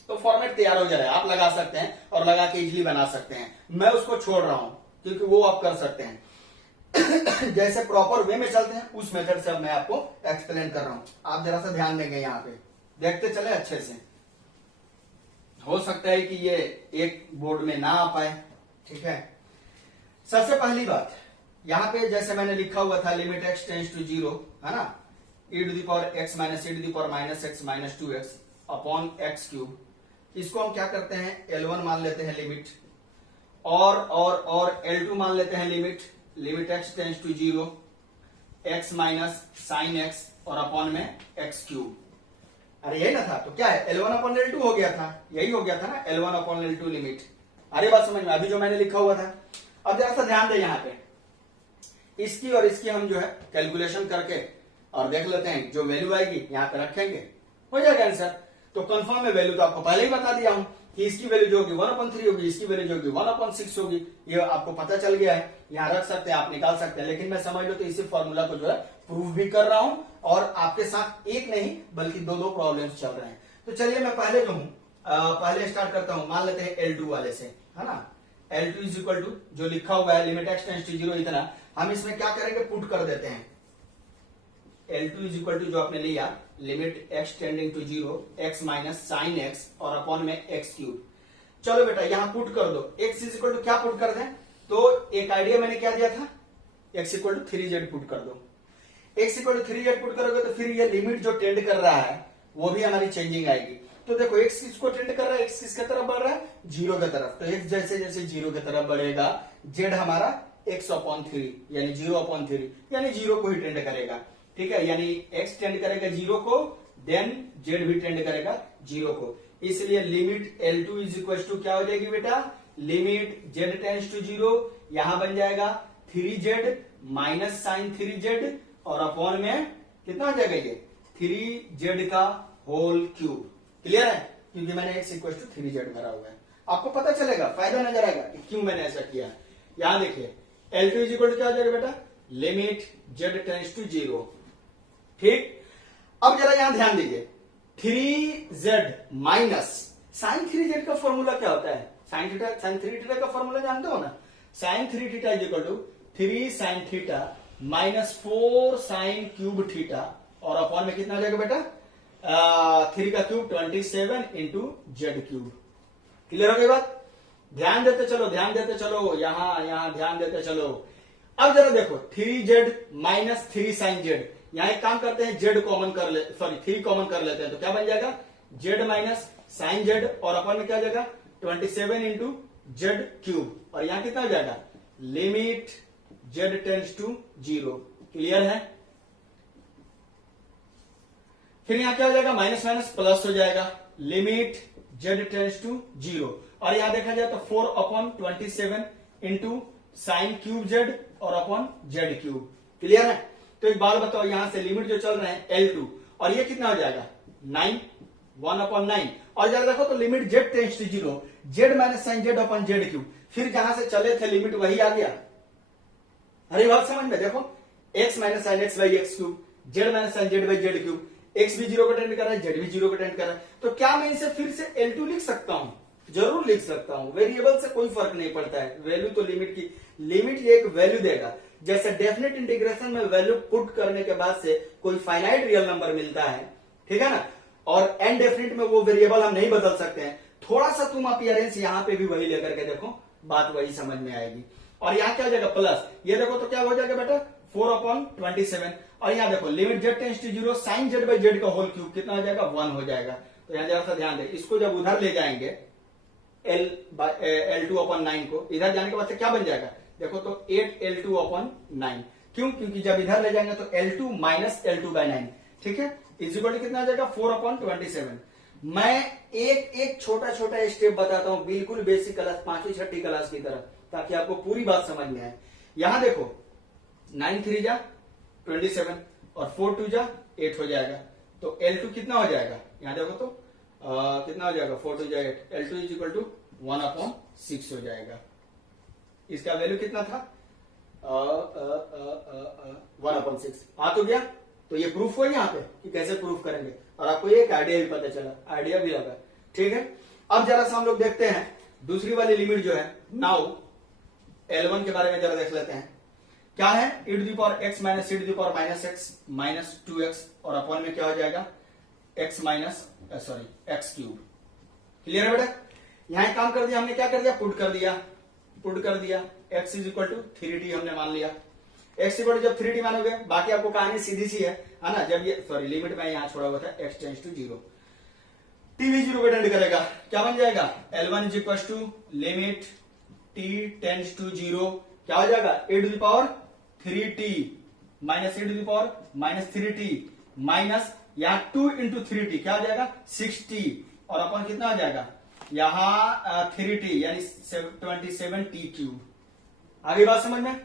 तो फॉर्मेट तैयार हो जाएगा, आप लगा सकते हैं और लगा के इजीली बना सकते हैं। मैं उसको छोड़ रहा हूं क्योंकि वो आप कर सकते हैं। जैसे प्रॉपर वे में चलते हैं उस मेथड से मैं आपको एक्सप्लेन कर रहा हूं। आप जरा सा ध्यान देंगे, यहाँ पे देखते चले अच्छे से। हो सकता है कि ये एक बोर्ड में ना आ पाए, ठीक है। सबसे पहली बात, यहाँ पे जैसे मैंने लिखा हुआ था लिमिट x टेंड्स टू 0, है ना, e to the power x minus e to the power minus x minus 2x upon x cube. इसको हम क्या करते हैं, L1 मान लेते हैं लिमिट, और L2 मान लेते हैं limit x tends to 0, x minus sine x और अपॉन में एक्स क्यूब। अरे यही ना था, तो क्या है L1 अपॉन L2 हो गया था, यही हो गया था ना L1 अपॉन L2 लिमिट। अरे बात समझ में, अभी जो मैंने लिखा हुआ था। अब जरा सा ध्यान दे यहाँ पे, इसकी और इसकी हम जो है कैलकुलेशन करके और देख लेते हैं, जो वैल्यू आएगी यहाँ पे रखेंगे, हो जाएगा आंसर। तो कंफर्म है वैल्यू तो आपको पहले ही बता दिया हूं कि इसकी वैल्यू जो होगी 1/3 होगी, इसकी वैल्यू जो होगी 1/6 होगी। ये आपको पता चल गया है, यहाँ रख सकते हैं, आप निकाल सकते हैं। लेकिन मैं समझ लो तो इसी फॉर्मूला को जो है प्रूव भी कर रहा हूं और आपके साथ एक नहीं बल्कि दो प्रॉब्लम्स चल रहे हैं। तो चलिए मैं पहले जो हूं पहले स्टार्ट करता हूं, मान लेते हैं L2 वाले से, है ना। L2 इज इक्वल टू जो लिखा हुआ है लिमिट x टेंड्स टू 0 इतना, हम इसमें क्या करेंगे पुट कर देते हैं। L2 इज इक्वल टू जो आपने लिया limit x tending to 0 x minus sine x और अपॉन में एक्स क्यूब। चलो बेटा यहां पुट कर दो, x इज इक्वल टू क्या पुट कर दें, तो एक आइडिया मैंने क्या दिया था, x equal to 3z put कर दो। x equal to 3z put करोगे तो फिर ये लिमिट जो टेंड कर रहा है वो भी हमारी चेंजिंग आएगी। तो देखो x किसको टेंड कर रहा है, x किसके तरफ बढ़ रहा है, 0 की तरफ। तो x जैसे जैसे 0 की तरफ बढ़ेगा z हमारा x/3 यानी 0/3 यानी 0 को ही टेंड करेगा। ठीक है, यानी x टेंड करेगा 0 को, देन z भी टेंड करेगा 0 को। इसलिए limit L2 is equal to क्या हो जाएगी बेटा, लिमिट z टेंड्स टू 0 यहां बन जाएगा 3z माइनस साइन 3z और अपॉन में कितना हो जाएगा ये 3z का होल क्यूब। क्लियर है, क्योंकि मैंने x इक्वल टू 3z भरा हुआ है। आपको पता चलेगा, फायदा नजर आएगा कि क्यों मैंने ऐसा किया। यहां देखिए L2 इज इक्वल टू क्या हो जाएगा बेटा, लिमिट z टेंड्स टू 0। ठीक, अब जरा यहां ध्यान दीजिए, 3z माइनस साइन 3z का फॉर्मूला क्या होता है, साइन 3 का फॉर्मूला जानते हो ना, sine 3 theta is equal to 3 sine theta minus 4 sine cube theta और अपॉन में कितना हो जाएगा बेटा 3 का cube 27 into z cube. Clear हो गई बात, ध्यान देते चलो यहां ध्यान देते चलो। अब जरा देखो 3z माइनस 3 साइन जेड, यहां एक काम करते हैं z कॉमन कर ले, सॉरी 3 कॉमन कर लेते हैं, तो क्या बन जाएगा z माइनस साइन जेड और अपन में क्या हो जाएगा 27 इंटू जेड क्यूब और यहां कितना हो जाएगा limit z tends to 0। Clear है, फिर यहां क्या हो जाएगा माइनस माइनस प्लस हो जाएगा, लिमिट z टेंड्स टू 0 और यहां देखा जाए तो 4/27 इंटू साइन क्यूब जेड और अपॉन जेड क्यूब। क्लियर है, तो एक बात बताओ, यहां से लिमिट जो चल रहे हैं L2 और ये कितना हो जाएगा 9 1/9 और जरा देखो तो limit z tends to 0 z minus sine z upon z cube, फिर जहां से चले थे लिमिट वही आ गया। अरे बात समझ में, देखो x minus sine x by x cube, z minus sine z by z cube, x भी 0 को टेंड कर रहा है, z भी 0 को टेंड कर रहा है, तो क्या मैं इसे फिर से L2 लिख सकता हूं, जरूर लिख सकता हूं, वेरिएबल से कोई फर्क नहीं पड़ता है, वैल्यू तो लिमिट की, लिमिट ये एक वैल्यू देगा। जैसे डेफिनेट इंटीग्रेशन में वैल्यू पुट करने के बाद से कोई फाइनाइट रियल नंबर मिलता है, ठीक है ना, और इनडेफिनिट में वो वेरिएबल हम नहीं बदल सकते हैं। थोड़ा सा तुम अपीयरेंस यहां पे भी वही लेकर के देखो, बात वही समझ में आएगी। और यहां क्या हो जाएगा प्लस, ये देखो तो क्या हो जाएगा बेटा 4/27 और यहां देखो limit z tends to 0 sine z by z का होल क्यूब कितना हो जाएगा 1 हो जाएगा। तो यहां जरा सा ध्यान दे, इसको जब उधर ले जाएंगे L2/9 को, इधर जाने के बाद से क्या बन जाएगा देखो तो 8L2/9, क्यों, क्योंकि जब इधर ले जाएंगे तो L2 माइनस L2/9, ठीक है, इज इक्वल टू कितना आ जाएगा 4/27। मैं एक छोटा छोटा स्टेप बताता हूं, बिल्कुल बेसिक क्लास 5वीं 6ठी क्लास की तरह, ताकि आपको पूरी बात समझ में आए। यहां देखो 9 3 जा 27 और 4 2 जा 8 हो जाएगा, तो L2 कितना हो जाएगा, यहां देखो तो कितना हो जाएगा 4 2 जा 8, L2 इज इक्वल टू 1/6 हो जाएगा। इसका वैल्यू कितना था 1/6 आ तो गया। तो ये प्रूफ हुआ यहाँ पे कि कैसे प्रूफ करेंगे, और आपको एक आइडिया भी पता चला, आइडिया भी लगा, ठीक है। अब जरा सा हम लोग देखते हैं दूसरी वाली लिमिट जो है, नाउ L1 के बारे में जरा देख लेते हैं, क्या है e⁻x minus e⁻x minus 2x और अपॉन में क्या हो जाएगा x minus x cube. Clear है बेटा, यहां एक काम कर दिया हमने, क्या कर दिया पुट कर दिया x is equal to 3t हमने मान लिया, x इक्वल टू जब 3t मानोगे बाकी आपको कहानी सीधी सी है ना, जब ये लिमिट में यहां छोड़ा हुआ था x टेंड्स टू 0, t भी 0 को टेंड करेगा, क्या बन जाएगा L1 is equal to limit t tends to 0 क्या हो जाएगा e⁻3t minus e to the power minus 3t minus यहाँ 2 इंटू 3t क्या हो जाएगा 6t और अपन कितना हो जाएगा यहाँ 3t यानी 27t क्यूब। आगे बात समझ में।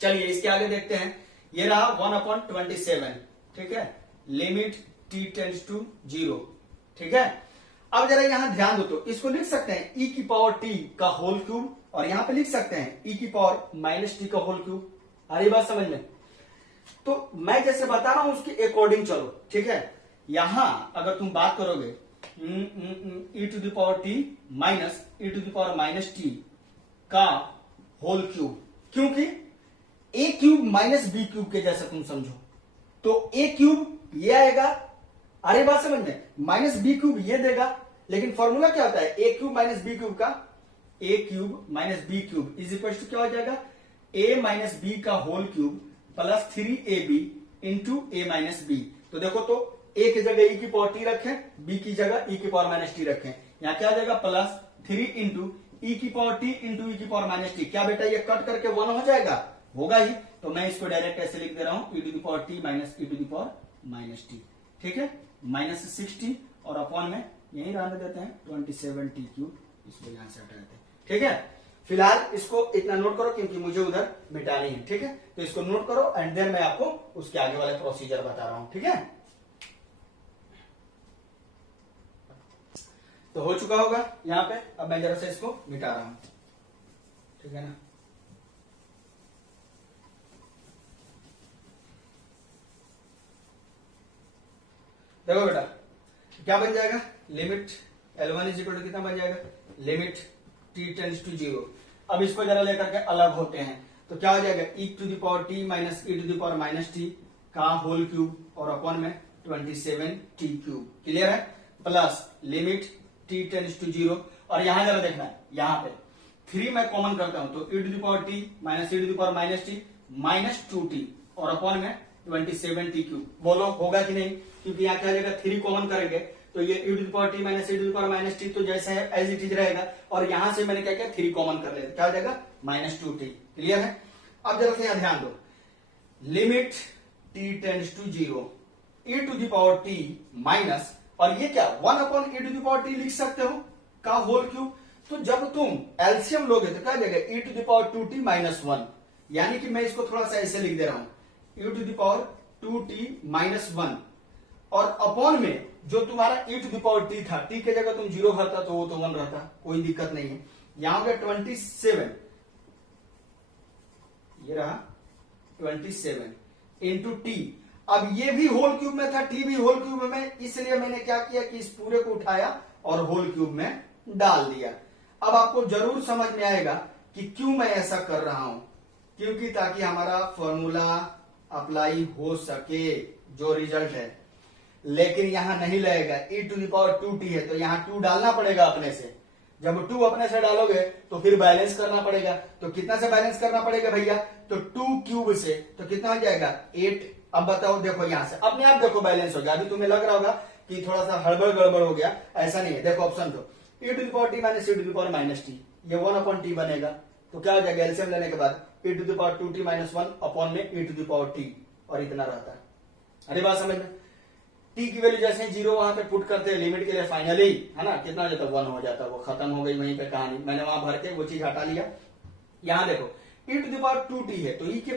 चलिए इसके आगे देखते हैं। ये रहा 1/27, ठीक है, लिमिट t टेंड्स टू 0, ठीक है। अब जरा यहां ध्यान दो, तो इसको लिख सकते हैं e की पावर t का होल क्यूब और यहां पे लिख सकते हैं e की पावर माइनस t का होल क्यूब। आ रही बात समझ में। तो मैं जैसे बता रहा हूं उसके अकॉर्डिंग चलो, ठीक है। यहां अगर तुम बात करोगे e to the power t minus e to the power minus t का होल क्यूब, क्योंकि a cube minus b cube के जैसा तुम समझो, तो a क्यूब ये आएगा। अरे बात समझ में, माइनस बी क्यूब ये देगा, लेकिन फॉर्मूला क्या होता है a cube minus b cube का, a cube minus b cube is equal to क्या हो जाएगा ए माइनस बी का whole cube plus 3ab into a minus b. तो देखो, तो ए की जगह ई की पावर टी रखें, बी की जगह ई की पावर माइनस टी रखें, यहां क्या आ जाएगा प्लस 3 इंटू ई की पावर टी इंटू ई की पावर माइनस टी। क्या बेटा ये कट करके 1 हो जाएगा, होगा ही। तो मैं इसको डायरेक्ट ऐसे लिख दे रहा हूं e to the power t minus e to the power minus t, ठीक है, माइनस 60 और अपॉन में यही रहने देते हैं 27t क्यूब, इसको यहां से हटा देते हैं, ठीक है। फिलहाल इसको इतना नोट करो क्योंकि मुझे उधर मिटानी है, ठीक है। तो इसको नोट करो एंड देन मैं आपको उसके आगे वाले प्रोसीजर बता रहा हूं, ठीक है। तो हो चुका होगा यहां पे। अब मैं जरा से इसको मिटा रहा हूं, ठीक है ना। देखो बेटा क्या बन जाएगा, limit L1 is equal to कितना बन जाएगा, लिमिट t टेंड्स टू 0। अब इसको जरा लेकर के अलग होते हैं, तो क्या हो जाएगा e to the power t minus e to the power minus t का होल क्यूब और अपॉन में 27t क्यूब, क्लियर है, plus limit t tends to 0। और यहां जरा देखना है, यहां पे 3 मैं कॉमन करता हूं, तो e to the power t minus e to the power minus t minus 2t और अपॉन में 27t क्यूब। बोलो होगा कि नहीं, क्योंकि यहाँ क्या हो जाएगा 3 कॉमन करेंगे तो ये e to the power t minus e to the power minus t तो जैसा है एज इट इज रहेगा, और यहां से मैंने क्या किया 3 कॉमन कर लिया, क्या हो जाएगा माइनस 2t, क्लियर है। अब जरा से यहां ध्यान दो, limit t tends to 0 e to the power t minus, और ये क्या 1 e to the power t लिख सकते हो का होल क्यूब। तो जब तुम एलसीएम लोगे तो क्या हो जाएगा e to the power 2t minus 1, यानी कि मैं इसको थोड़ा सा ऐसे लिख दे रहा हूं e to the power 2t minus 1 और अपॉन में जो तुम्हारा e to the power t था, t के जगह तुम 0 भरता तो वो तो 1 रहता, कोई दिक्कत नहीं है। यहां हो गया 27, ये रहा 27 इंटू टी। अब ये भी होल क्यूब में था, t भी होल क्यूब में, इसलिए मैंने क्या किया कि इस पूरे को उठाया और होल क्यूब में डाल दिया। अब आपको जरूर समझ में आएगा कि क्यों मैं ऐसा कर रहा हूं, क्योंकि ताकि हमारा फॉर्मूला अप्लाई हो सके जो रिजल्ट है, लेकिन यहां नहीं लगेगा e to the power 2t है तो यहां 2 डालना पड़ेगा अपने से। जब 2 अपने से डालोगे तो फिर बैलेंस करना पड़ेगा, तो कितना से बैलेंस करना पड़ेगा भैया, तो 2 क्यूब से, तो कितना हो जाएगा 8। अब बताओ, देखो यहां से अपने आप देखो बैलेंस हो गया। अभी तुम्हें लग रहा होगा कि थोड़ा सा हड़बड़ गड़बड़ हो गया, ऐसा नहीं है। देखो ऑप्शन दो, e to the power t minus e to the power minus t, ये 1/t बनेगा, तो क्या हो जाएगा एलसीएम लेने के बाद e to the power 2t minus 1 upon में e to the power t, और इतना रहता है। अरे बात समझ में, t की वैल्यू जैसे 0 वहां पे पुट करते हैं लिमिट के लिए, फाइनली है ना कितना हो जाता है 1 हो जाता है, वो खत्म हो गई वहीं पे कहानी। मैंने वहां भर के वो चीज हटा लिया। यहां देखो e to the power 2t है तो e के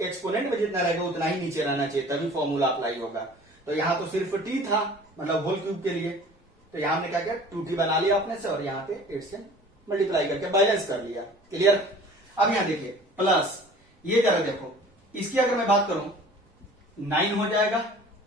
एक्सपोनेंट में जितना रहेगा उतना ही नीचे रहना चाहिए, तभी फॉर्मूला अप्लाई होगा। तो यहाँ तो सिर्फ t था, मतलब होल क्यूब के लिए, तो यहां हमने क्या किया 2t बना लिया अपने से और यहाँ पे 8 से मल्टीप्लाई करके बैलेंस कर लिया, क्लियर। अब यहां देखिए प्लस, ये जरा देखो इसकी अगर मैं बात करूं 9 हो जाएगा,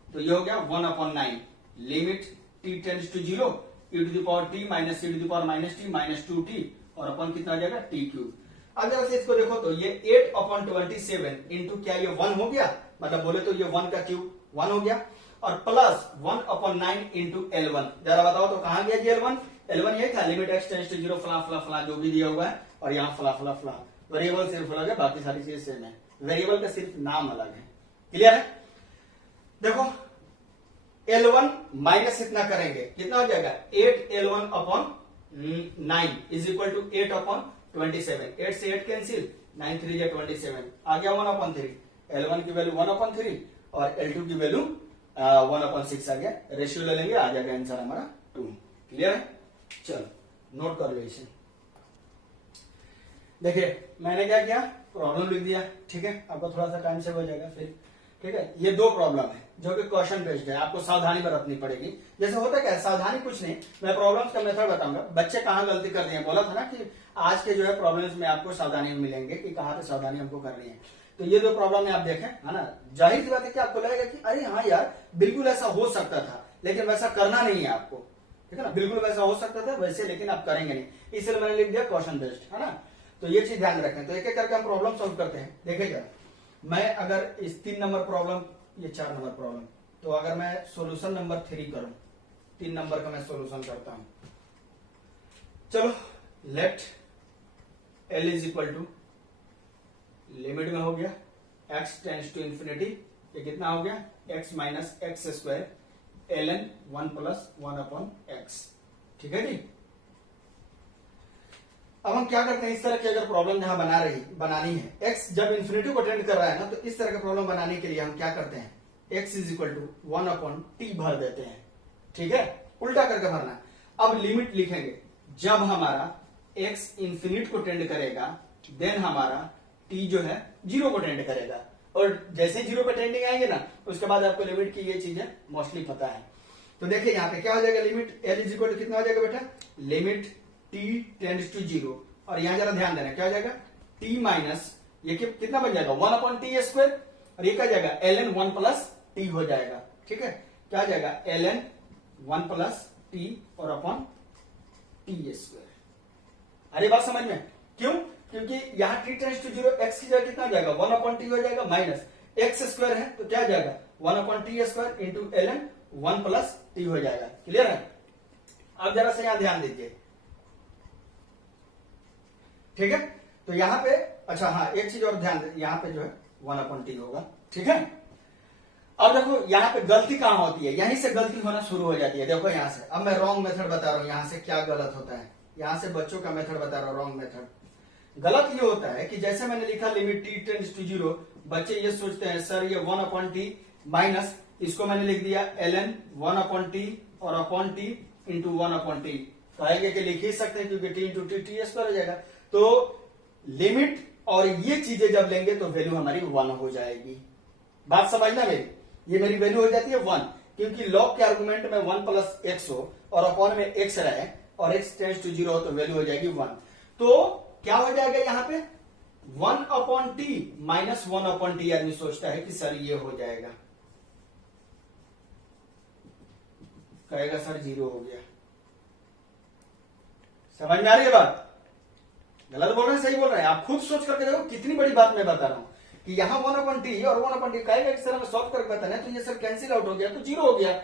तो ये हो गया 1/9 limit t tends to 0 e to the power t minus e to the power minus t minus 2t और अपन कितना आ जाएगा t क्यूब। अब जरा से इसको देखो तो ये 8/27 इंटू क्या ये 1 हो गया, मतलब बोले तो ये 1 का क्यूब 1 हो गया, और प्लस 1/9 इंटू L1। जरा बताओ तो कहां गया जी L1, L1 ये था लिमिट x टेंड्स टू 0 फला फला फला जो भी दिया हुआ है, और यहाँ फला फला फला। वेरिएबल सिर्फ अलग है, बाकी सारी चीज सेम है, वेरिएबल का सिर्फ नाम अलग है, क्लियर है। देखो L1 माइनस इतना करेंगे कितना हो जाएगा 8L1/9 इज इक्वल टू 8/27। 8 से 8 कैंसिल, 9 3 27 आ गया 1/3। L1 की वैल्यू 1/3 और L2 की वैल्यू 1/6 आ गया। रेशियो ले लेंगे, आ जाएगा आंसर हमारा 2। क्लियर है? चलो नोट कर लो इसे। देखिए मैंने क्या किया, प्रॉब्लम लिख दिया, ठीक है, आपको थोड़ा सा टाइम सेव हो जाएगा फिर। ठीक है, ये 2 प्रॉब्लम है जो कि क्वेश्चन बेस्ड है, आपको सावधानी बरतनी पड़ेगी। जैसे होता क्या है, सावधानी कुछ नहीं, मैं प्रॉब्लम्स का मेथड बताऊंगा, बच्चे कहाँ गलती कर दिए, बोला था ना कि आज के जो है प्रॉब्लम्स में आपको सावधानी मिलेंगे कि कहाँ पे सावधानी हमको करनी है। तो ये 2 प्रॉब्लम में आप देखें, है ना, जाहिर सी बात है कि आपको लगेगा कि अरे हाँ यार बिल्कुल ऐसा हो सकता था, लेकिन वैसा करना नहीं है आपको, ठीक है ना, बिल्कुल वैसा हो सकता था वैसे, लेकिन आप करेंगे नहीं, इसलिए मैंने लिख दिया क्वेश्चन बेस्ड, है ना। तो ये चीज ध्यान रखें। तो एक एक करके हम प्रॉब्लम सॉल्व करते हैं। देखिएगा, मैं अगर इस 3 नंबर प्रॉब्लम, ये 4 नंबर प्रॉब्लम, तो अगर मैं सॉल्यूशन नंबर 3 करूं, 3 नंबर का मैं सॉल्यूशन करता हूं। चलो let L is equal to, limit में हो गया x टेंड्स टू इंफिनिटी, ये कितना हो गया x minus x square ln 1 plus 1/x, ठीक है जी। अब हम क्या करते हैं, इस तरह की अगर प्रॉब्लम जहां बनानी है, x जब इंफिनिटी को टेंड कर रहा है ना, तो इस तरह की प्रॉब्लम बनाने के लिए हम क्या करते हैं, x is equal to 1/t भर देते हैं, ठीक है, उल्टा करके भरना। अब लिमिट लिखेंगे, जब हमारा x इंफिनिट को टेंड करेगा देन हमारा t जो है 0 को टेंड करेगा, और जैसे 0 पे टेंडिंग आएंगे ना, उसके बाद आपको लिमिट की ये चीजें मोस्टली पता है। तो देखिए यहाँ पे क्या हो जाएगा, limit L is equal to कितना हो जाएगा बेटा, लिमिट t टेंड्स टू 0, और यहां जरा ध्यान देना क्या हो जाएगा, t माइनस ये कितना बन जाएगा 1/t स्क्वायर, और ये क्या जाएगा ln 1 प्लस t हो जाएगा, ठीक है, क्या जाएगा ln 1 प्लस t और अपॉन t स्क्वायर। अरे बात समझ में, क्यों, क्योंकि यहां t टेंड्स टू 0, x की जगह कितना हो जाएगा 1/t हो जाएगा, माइनस x स्क्वायर है तो क्या जाएगा 1/t square into ln 1 plus t हो जाएगा। क्लियर है? अब जरा से यहां ध्यान दीजिए, ठीक है, तो यहां पे अच्छा हाँ एक चीज और ध्यान दे, यहां पे जो है 1/t होगा, ठीक है। अब देखो यहां पे गलती कहां होती है, यहीं से गलती होना शुरू हो जाती है। देखो यहां से, अब मैं रॉन्ग मेथड बता रहा हूं, यहां से क्या गलत होता है, यहां से बच्चों का मेथड बता रहा हूं, रॉन्ग मेथड। गलत ये होता है कि जैसे मैंने लिखा लिमिट t टेंड्स टू 0, बच्चे ये सोचते हैं सर ये 1/t माइनस इसको मैंने लिख दिया ln 1/t और अपॉन t इंटू 1/t, कहेंगे कि लिख ही सकते हैं क्योंकि t इंटू t स्क्वायर हो जाएगा। तो लिमिट और ये चीजें जब लेंगे तो वैल्यू हमारी 1 हो जाएगी। बात समझना मेरी, ये मेरी वैल्यू हो जाती है 1, क्योंकि लॉग के आर्गुमेंट में 1 प्लस x हो और अपॉन में x रहे और x टेंड्स टू 0 हो तो वैल्यू हो जाएगी 1। तो क्या हो जाएगा यहां पे 1/t माइनस 1/t, आदमी सोचता है कि सर ये हो जाएगा, कहेगा सर 0 हो गया। समझ में आ रही है बात? गलत बोल रहे हैं सही बोल रहे हैं, आप खुद सोच करके देखो कितनी बड़ी बात मैं बता रहा हूं कि यहां 1/t और 1/t कहेगा कि सर हमें सॉल्व करके बताना है, तो ये सर कैंसिल आउट हो गया तो 0 हो गया।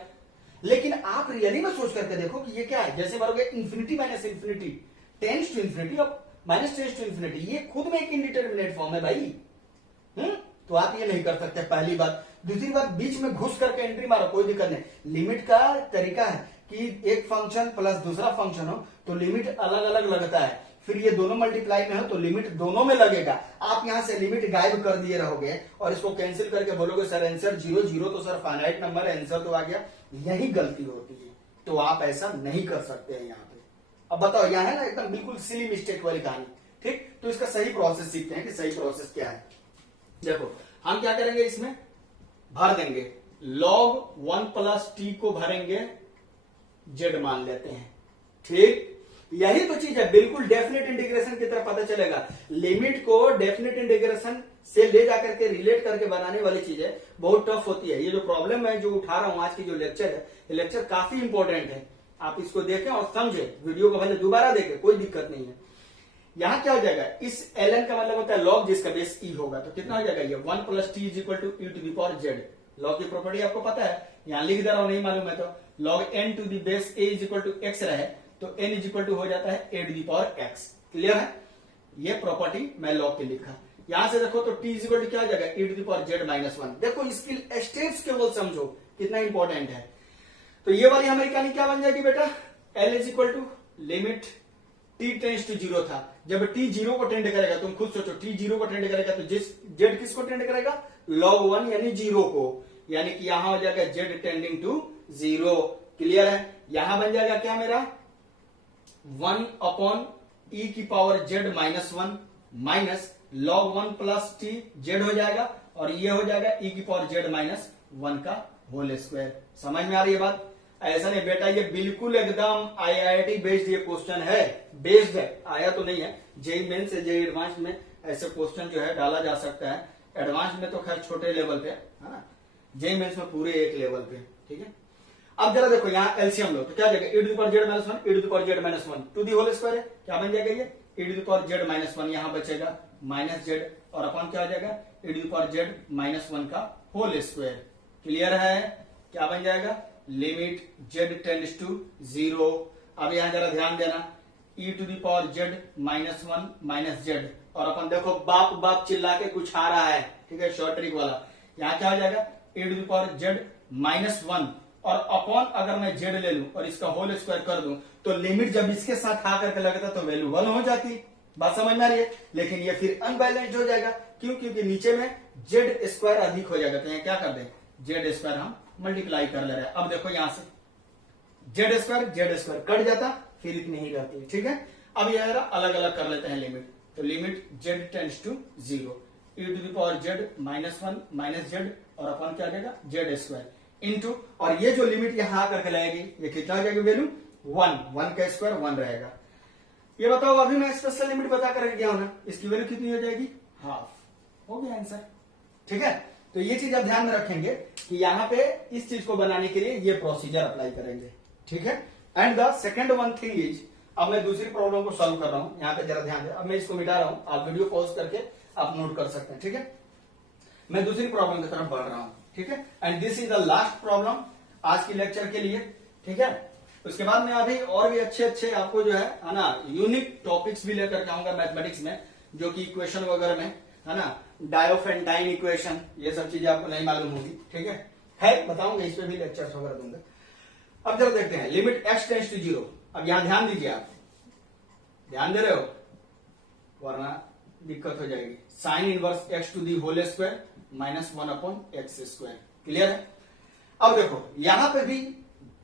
लेकिन आप रियली में सोच करके देखो कि ये क्या है, जैसे मारोगे infinity minus infinity tends to infinity और माइनस टेंड्स टू इंफिनिटी, ये खुद में एक इंडिटरमिनेट फॉर्म है भाई। तो आप ये नहीं कर सकते, पहली बात। दूसरी बात, बीच में घुस करके एंट्री मारो, कोई दिक्कत नहीं। लिमिट का तरीका है कि एक फंक्शन प्लस दूसरा फंक्शन हो तो लिमिट अलग अलग लगता है, फिर ये दोनों मल्टीप्लाई में हो तो लिमिट दोनों में लगेगा। आप यहां से लिमिट गायब कर दिए रहोगे और इसको कैंसिल करके बोलोगे सर आंसर 0 0, तो सर फाइनाइट नंबर आंसर तो आ गया, यही गलती होती है। तो आप ऐसा नहीं कर सकते हैं यहाँ पे। अब बताओ, यहाँ है ना एकदम बिल्कुल सिली मिस्टेक वाली कहानी, ठीक। तो इसका सही प्रोसेस सीखते हैं कि सही प्रोसेस क्या है। देखो हम क्या करेंगे, इसमें भर देंगे log 1 प्लस t को भरेंगे z मान लेते हैं, ठीक। यही तो चीज है, बिल्कुल डेफिनेट इंटीग्रेशन की तरफ पता चलेगा। लिमिट को डेफिनेट इंटीग्रेशन से ले जाकर के रिलेट करके बनाने वाली चीजें बहुत टफ होती है। ये जो प्रॉब्लम है जो उठा रहा हूं आज की जो लेक्चर है, ये लेक्चर काफी इंपॉर्टेंट है, आप इसको देखें और समझें, वीडियो को भले दोबारा देखें, कोई दिक्कत नहीं है। यहां क्या हो जाएगा, इस ln का मतलब होता है log जिसका बेस e होगा, तो कितना हो जाएगा ये 1 plus t is equal to e to the power z. Log की प्रॉपर्टी आपको पता है, यहां लिख दे रहा हूं, नहीं मालूम है तो log n to the base a is equal to x रहे तो n इज इक्वल टू हो जाता है a to the power x। Clear है? ये प्रॉपर्टी मैं log के लिखा। यहां से देखो तो t इज इक्वल टू क्या हो जाएगा, e to the power z minus 1। देखो इसकी स्टेप्स केवल समझो कितना इंपॉर्टेंट है। तो ये वाली हमारी कहानी क्या बन जाएगी बेटा, l is equal to limit t tends to 0 था। जब t 0 को टेंड करेगा, तुम खुद सोचो t 0 को टेंड करेगा तो z किसको टेंड करेगा, log 1 यानी 0 को, यानी कि यहां हो जाएगा z टेंडिंग टू 0। क्लियर है? यहां बन जाएगा क्या मेरा 1 अपॉन e की power z minus 1 minus log 1 plus t z हो जाएगा, और ये हो जाएगा e की पावर z माइनस 1 का होल स्क्वायर। समझ में आ रही है बात? ऐसा नहीं बेटा, ये बिल्कुल एकदम आईआईटी बेस्ड ये क्वेश्चन है, बेस्ड है, आया तो नहीं है। जेई मेन से जेई एडवांस में ऐसे क्वेश्चन जो है डाला जा सकता है। एडवांस में तो खैर छोटे लेवल पे है ना, जेई मेन्स में पूरे एक लेवल पे। ठीक है, अब जरा देखो यहाँ एलसीएम लो तो क्या जाएगा e to the power z minus 1 e to the power z minus 1 to the whole square है, क्या बन जाएगा ये e to the power z minus 1, यहाँ बचेगा माइनस z, और अपन क्या हो जाएगा e to the power z minus 1 का होल स्क्वायर। क्लियर है? क्या बन जाएगा लिमिट z टेंड्स टू 0। अब यहां जरा ध्यान देना, e to the power z minus 1 minus z, और अपन देखो बाप बाप चिल्ला के कुछ आ रहा है। ठीक है, शॉर्ट ट्रिक वाला। यहां क्या हो जाएगा e to the power z minus 1, और अपॉन अगर मैं z ले लूं और इसका होल स्क्वायर कर दूं तो लिमिट जब इसके साथ आकर के लगता तो वैल्यू 1 हो जाती। बात समझ में आ रही है? लेकिन ये फिर अनबैलेंस्ड हो जाएगा। क्यों? क्योंकि नीचे में z स्क्वायर अधिक हो जाएगा, तो यहाँ क्या कर दें z स्क्वायर हम मल्टीप्लाई कर ले रहे हैं। अब देखो यहां से z स्क्वायर कट जाता, फिर इतनी ही रहती है। ठीक है, अब यह अलग अलग कर लेते हैं लिमिट, तो limit z tends to 0 e to the power z minus 1 minus z, और अपन क्या देगा z स्क्वायर इंटू, और ये जो लिमिट यहां आकर के लाएगी ये कितना हो जाएगी वैल्यू 1 का स्क्वायर 1 रहेगा। ये बताओ अभी मैं स्पेशल लिमिट बता कर गया हूं ना, इसकी वैल्यू कितनी हो जाएगी हाफ। हो गया आंसर। ठीक है, तो ये चीज आप ध्यान में रखेंगे कि यहाँ पे इस चीज को बनाने के लिए ये प्रोसीजर अप्लाई करेंगे। ठीक है, and the second one thing is, अब मैं दूसरी प्रॉब्लम को सॉल्व कर रहा हूं, यहाँ पे जरा ध्यान दे। अब मैं इसको मिटा रहा हूं, आप वीडियो पॉज करके आप नोट कर सकते हैं। ठीक है, मैं दूसरी प्रॉब्लम की तरफ बढ़ रहा हूं। ठीक है, and this is the last problem आज की लेक्चर के लिए। ठीक है, उसके बाद में अभी और भी अच्छे अच्छे आपको जो है ना यूनिक टॉपिक्स भी लेकर के आऊंगा मैथमेटिक्स में, जो कि इक्वेशन वगैरह में है ना, डायोफेंटाइन इक्वेशन, ये सब चीजें आपको नहीं मालूम होगी। ठीक है बताऊंगा, इस पे भी लेक्चर्स वगैरह दूंगा। अब जरा देखते हैं लिमिट x टेंड्स टू 0। अब यहां ध्यान दीजिए, आप ध्यान दे रहे हो वरना दिक्कत हो जाएगी। Sine inverse x to the whole square minus 1 upon x square. Clear है? अब देखो यहां पे भी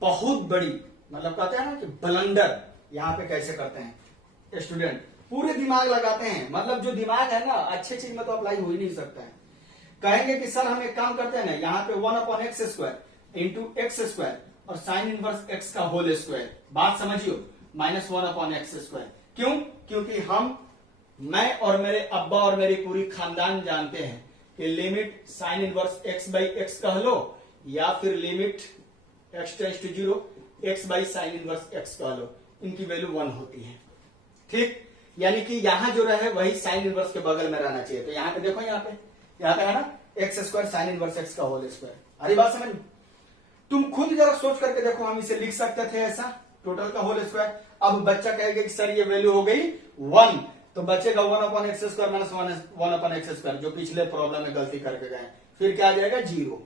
बहुत बड़ी, मतलब कहते हैं ना कि ब्लंडर यहां पे कैसे करते हैं स्टूडेंट, पूरे दिमाग लगाते हैं। मतलब जो दिमाग है ना अच्छे चीज में तो अप्लाई हो ही नहीं सकता है। कहेंगे कि सर हम एक काम करते हैं ना, यहाँ पे 1 upon x square into x square और साइन इनवर्स एक्स का होल स्क्वायर। बात समझियो, माइनस 1 अपॉन एक्स स्क्वायर। क्यों? क्योंकि मैं और मेरे अब्बा और मेरी पूरी खानदान जानते हैं कि limit sine inverse x by x कह लो, या फिर limit x tends to 0 x by sine inverse x कह लो, इनकी वैल्यू 1 होती है। ठीक, यानी कि यहां जो रहे वही साइन इनवर्स के बगल में रहना चाहिए। तो यहाँ पे देखो, यहाँ पे है ना x square sine inverse x का होल स्क्वायर। अरे बात समझ, तुम खुद जरा सोच करके देखो, हम इसे लिख सकते थे ऐसा टोटल का होल स्क्वायर। अब बच्चा कहेगा कि सर ये वैल्यू हो गई 1, तो बचेगा 1 upon x square minus 1 upon x square, जो पिछले प्रॉब्लम में गलती करके गए। फिर क्या आ जाएगा 0।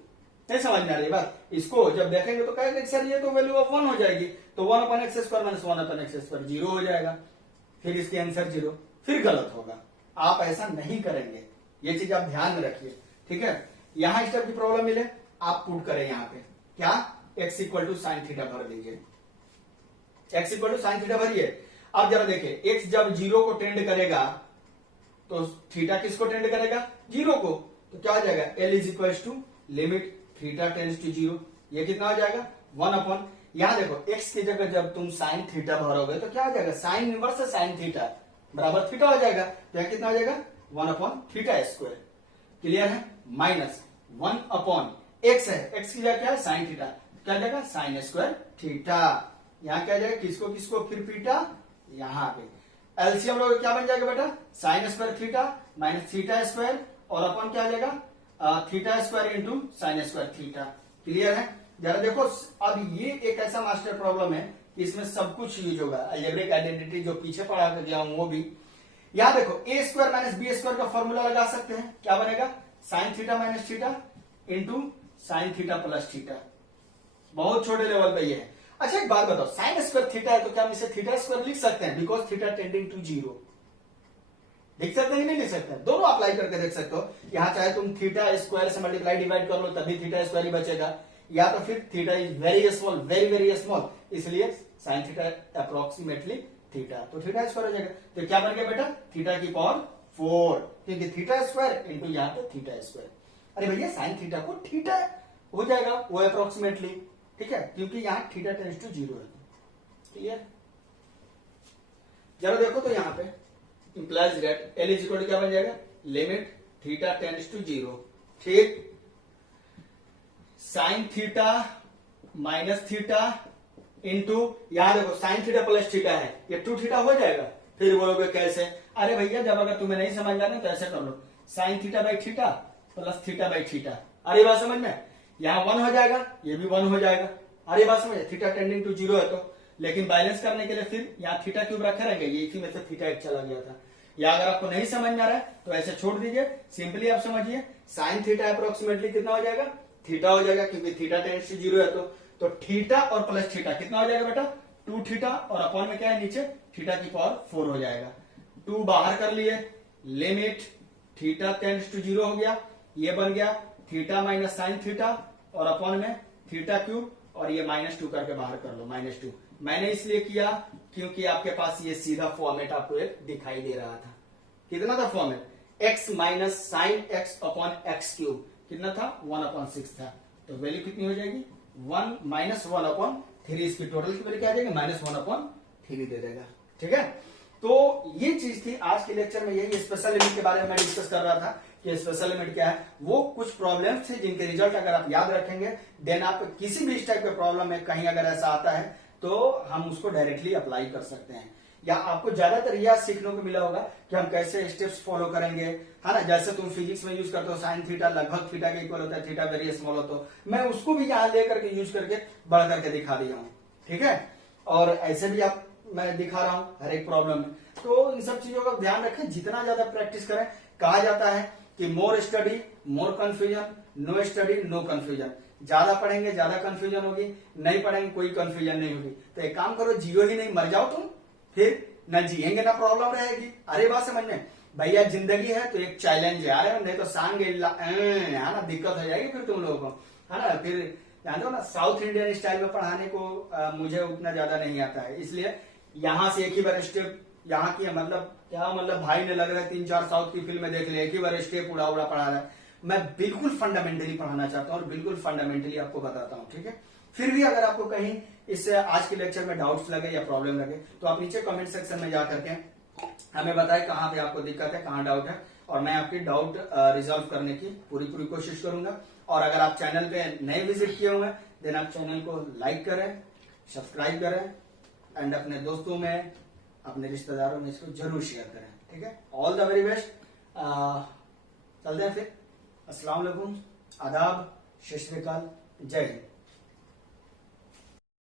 नहीं समझ में आ रही बात? इसको जब देखेंगे तो कहेगा सर ये तो वैल्यू ऑफ 1 हो जाएगी, तो 1 upon x square minus 1 upon x square 0 हो जाएगा। फिर इसके आंसर 0, फिर गलत होगा। आप ऐसा नहीं करेंगे, ये चीज आप ध्यान में रखिए। ठीक है, यहां इस टाइप की प्रॉब्लम मिले आप पुट करें यहाँ पे क्या x equal to sine theta भर दीजिए, x equal to sine theta भरिए। अब जरा देखिए x जब 0 को टेंड करेगा तो थीटा किसको टेंड करेगा 0 को, तो क्या हो जाएगा L is equal to limit theta tends to 0। ये कितना हो जाएगा 1 अपॉन, यहां देखो x की जगह जब तुम साइन थीटा भरोगे तो क्या हो जाएगा साइन इनवर्स साइन थीटा बराबर थीटा हो जाएगा, तो यहां कितना हो जाएगा 1 अपॉन थीटा स्क्वायर। क्लियर है? माइनस 1 अपॉन x है, x की जगह क्या है साइन थीटा, क्या हो जाएगा साइन स्क्वायर थीटा। यहां क्या जाएगा किसको किसको फिर पीटा, यहां पे एलसीएम लोगे क्या बन जाएगा बेटा sine square theta minus theta square, और अपन क्या आ जाएगा theta square into sine square theta. Clear है? जरा देखो, अब ये एक ऐसा मास्टर प्रॉब्लम है कि इसमें सब कुछ यूज होगा। अलजेब्रिक आइडेंटिटी जो पीछे पढ़ा कर गया हूं वो भी। यहां देखो ए स्क्वायर माइनस बी स्क्वायर का फॉर्मूला लगा सकते हैं, क्या बनेगा sign theta minus theta into sine theta plus theta. बहुत छोटे लेवल पे ये है। अच्छा एक बात बताओ, साइन स्क्वायर थीटा है तो क्या हम इसे थीटा स्क्वायर लिख सकते हैं, बिकॉज थीटा टेंडिंग टू 0। देख सकते हैं कि नहीं लिख सकते हैं? दोनों अप्लाई करके देख सकते हो। यहाँ चाहे तुम थीटा स्क्वायर से मल्टीप्लाई डिवाइड कर लो तभी थीटा स्क्वायर ही बचेगा, या तो फिर theta is very small, very very small, इसलिए साइन थीटा अप्रोक्सीमेटली थीटा, तो थीटा स्क्वायर हो जाएगा। तो क्या बन गया बेटा? थीटा की पावर 4, क्योंकि थीटा स्क्वायर इंटू यहाँ पे थीटा स्क्वायर। अरे भैया साइन थीटा को थीटा हो जाएगा वो अप्रोक्सीमेटली, ठीक है, क्योंकि यहाँ थीटा टेंड्स टू 0 है। क्लियर? जरा देखो तो यहाँ पे implies that L is equal to क्या बन जाएगा? लिमिट थीटा टेंड्स टू 0, ठीक, sine theta minus theta into, यहां देखो साइन थीटा प्लस थीटा है, ये 2 थीटा हो जाएगा। फिर बोलोगे कैसे? अरे भैया जब अगर तुम्हें नहीं समझ आना तो ऐसे कर लो, sine theta by theta plus theta by theta. अरे बात समझ में? यहाँ 1 हो जाएगा, ये भी 1 हो जाएगा। अरे बात समझ, थीटा टेंडिंग टू 0 है तो, लेकिन बैलेंस करने के लिए फिर यहाँ थीटा क्यूब रखे रहेंगे, ये इसी में से थीटा 1 चला गया था। या अगर आपको नहीं समझ में आ रहा है तो ऐसे छोड़ दीजिए, सिंपली आप समझिए साइन थीटा अप्रोक्सीमेटली कितना हो जाएगा? थीटा हो जाएगा, क्योंकि थीटा टेंड्स टू 0 है तो थीटा और प्लस थीटा कितना हो जाएगा बेटा? 2 थीटा, और अपॉन में क्या है नीचे? थीटा की पावर 4 हो जाएगा। 2 बाहर कर लिए, लिमिट थीटा टेंड्स टू 0 हो गया, ये बन गया थीटा माइनस साइन थीटा, और अपॉन में थीटा क्यूब, और ये -2 करके बाहर कर लो, -2। मैंने इसलिए किया क्योंकि आपके पास ये सीधा फॉर्मेट आपको एक दिखाई दे रहा था। कितना था format? x minus sine x upon x cube, कितना था? 1/6 था। तो वैल्यू कितनी हो जाएगी? 1 माइनस 1/3, इसकी टोटल की वैल्यू क्या आ जाएगी? -1/3 दे देगा, ठीक है। तो ये चीज थी आज के लेक्चर में, यही स्पेशल लिमिट के बारे में मैं डिस्कस कर रहा था कि स्पेशल लिमिट क्या है। वो कुछ प्रॉब्लम्स थे जिनके रिजल्ट अगर आप याद रखेंगे, देन आप किसी भी इस टाइप के प्रॉब्लम में कहीं अगर ऐसा आता है तो हम उसको डायरेक्टली अप्लाई कर सकते हैं। या आपको ज्यादातर यह सीखने को मिला होगा कि हम कैसे स्टेप्स फॉलो करेंगे, है ना। जैसे तुम फिजिक्स में यूज करते हो साइन थीटा लगभग थीटा के इक्वल होता है, थीटा वेरी स्मॉल हो, तो मैं उसको भी यहाँ लेकर के यूज करके बढ़ करके दिखा दिया हूँ, ठीक है। और ऐसे भी आप मैं दिखा रहा हूँ हर एक प्रॉब्लम में। तो इन सब चीजों का ध्यान रखें, जितना ज्यादा प्रैक्टिस करें। कहा जाता है कि more study more confusion, no study no confusion. ज्यादा पढ़ेंगे ज्यादा कंफ्यूजन होगी, नहीं पढ़ेंगे कोई कंफ्यूजन नहीं होगी। तो एक काम करो, जियो ही नहीं, मर जाओ तुम, फिर न जिएंगे ना प्रॉब्लम रहेगी। अरे बात समझ में? भैया जिंदगी है तो एक चैलेंज है, नहीं तो सांगे है ना, दिक्कत हो जाएगी फिर तुम लोगों को, है ना। फिर जानते हो ना, साउथ इंडियन स्टाइल में पढ़ाने को मुझे उतना ज्यादा नहीं आता है, इसलिए यहाँ से एक ही बार स्टेप यहाँ की, मतलब क्या, मतलब भाई ने लग रहा है 3-4 साउथ की फिल्में देख लिया, एक ही बार स्टेप उड़ा उड़ा पढ़ा रहा है। मैं बिल्कुल फंडामेंटली पढ़ाना चाहता हूँ और बिल्कुल फंडामेंटली आपको बताता हूँ, ठीक है। फिर भी अगर आपको कहीं इससे आज के लेक्चर में डाउट्स लगे या प्रॉब्लम लगे तो आप नीचे कमेंट सेक्शन में जा करके हमें बताएं कहाँ पे आपको दिक्कत है, कहाँ डाउट है, और मैं आपकी डाउट रिजॉल्व करने की पूरी कोशिश करूंगा। और अगर आप चैनल पे नए विजिट किए हुए हैं देन आप चैनल को लाइक करें, सब्सक्राइब करें, एंड अपने दोस्तों में, अपने रिश्तेदारों में इसको जरूर शेयर करें, ठीक है। All the very best. चलते हैं फिर। अस्सलाम वालेकुम, आदाब, सत श्री अकाल, जय हिंद।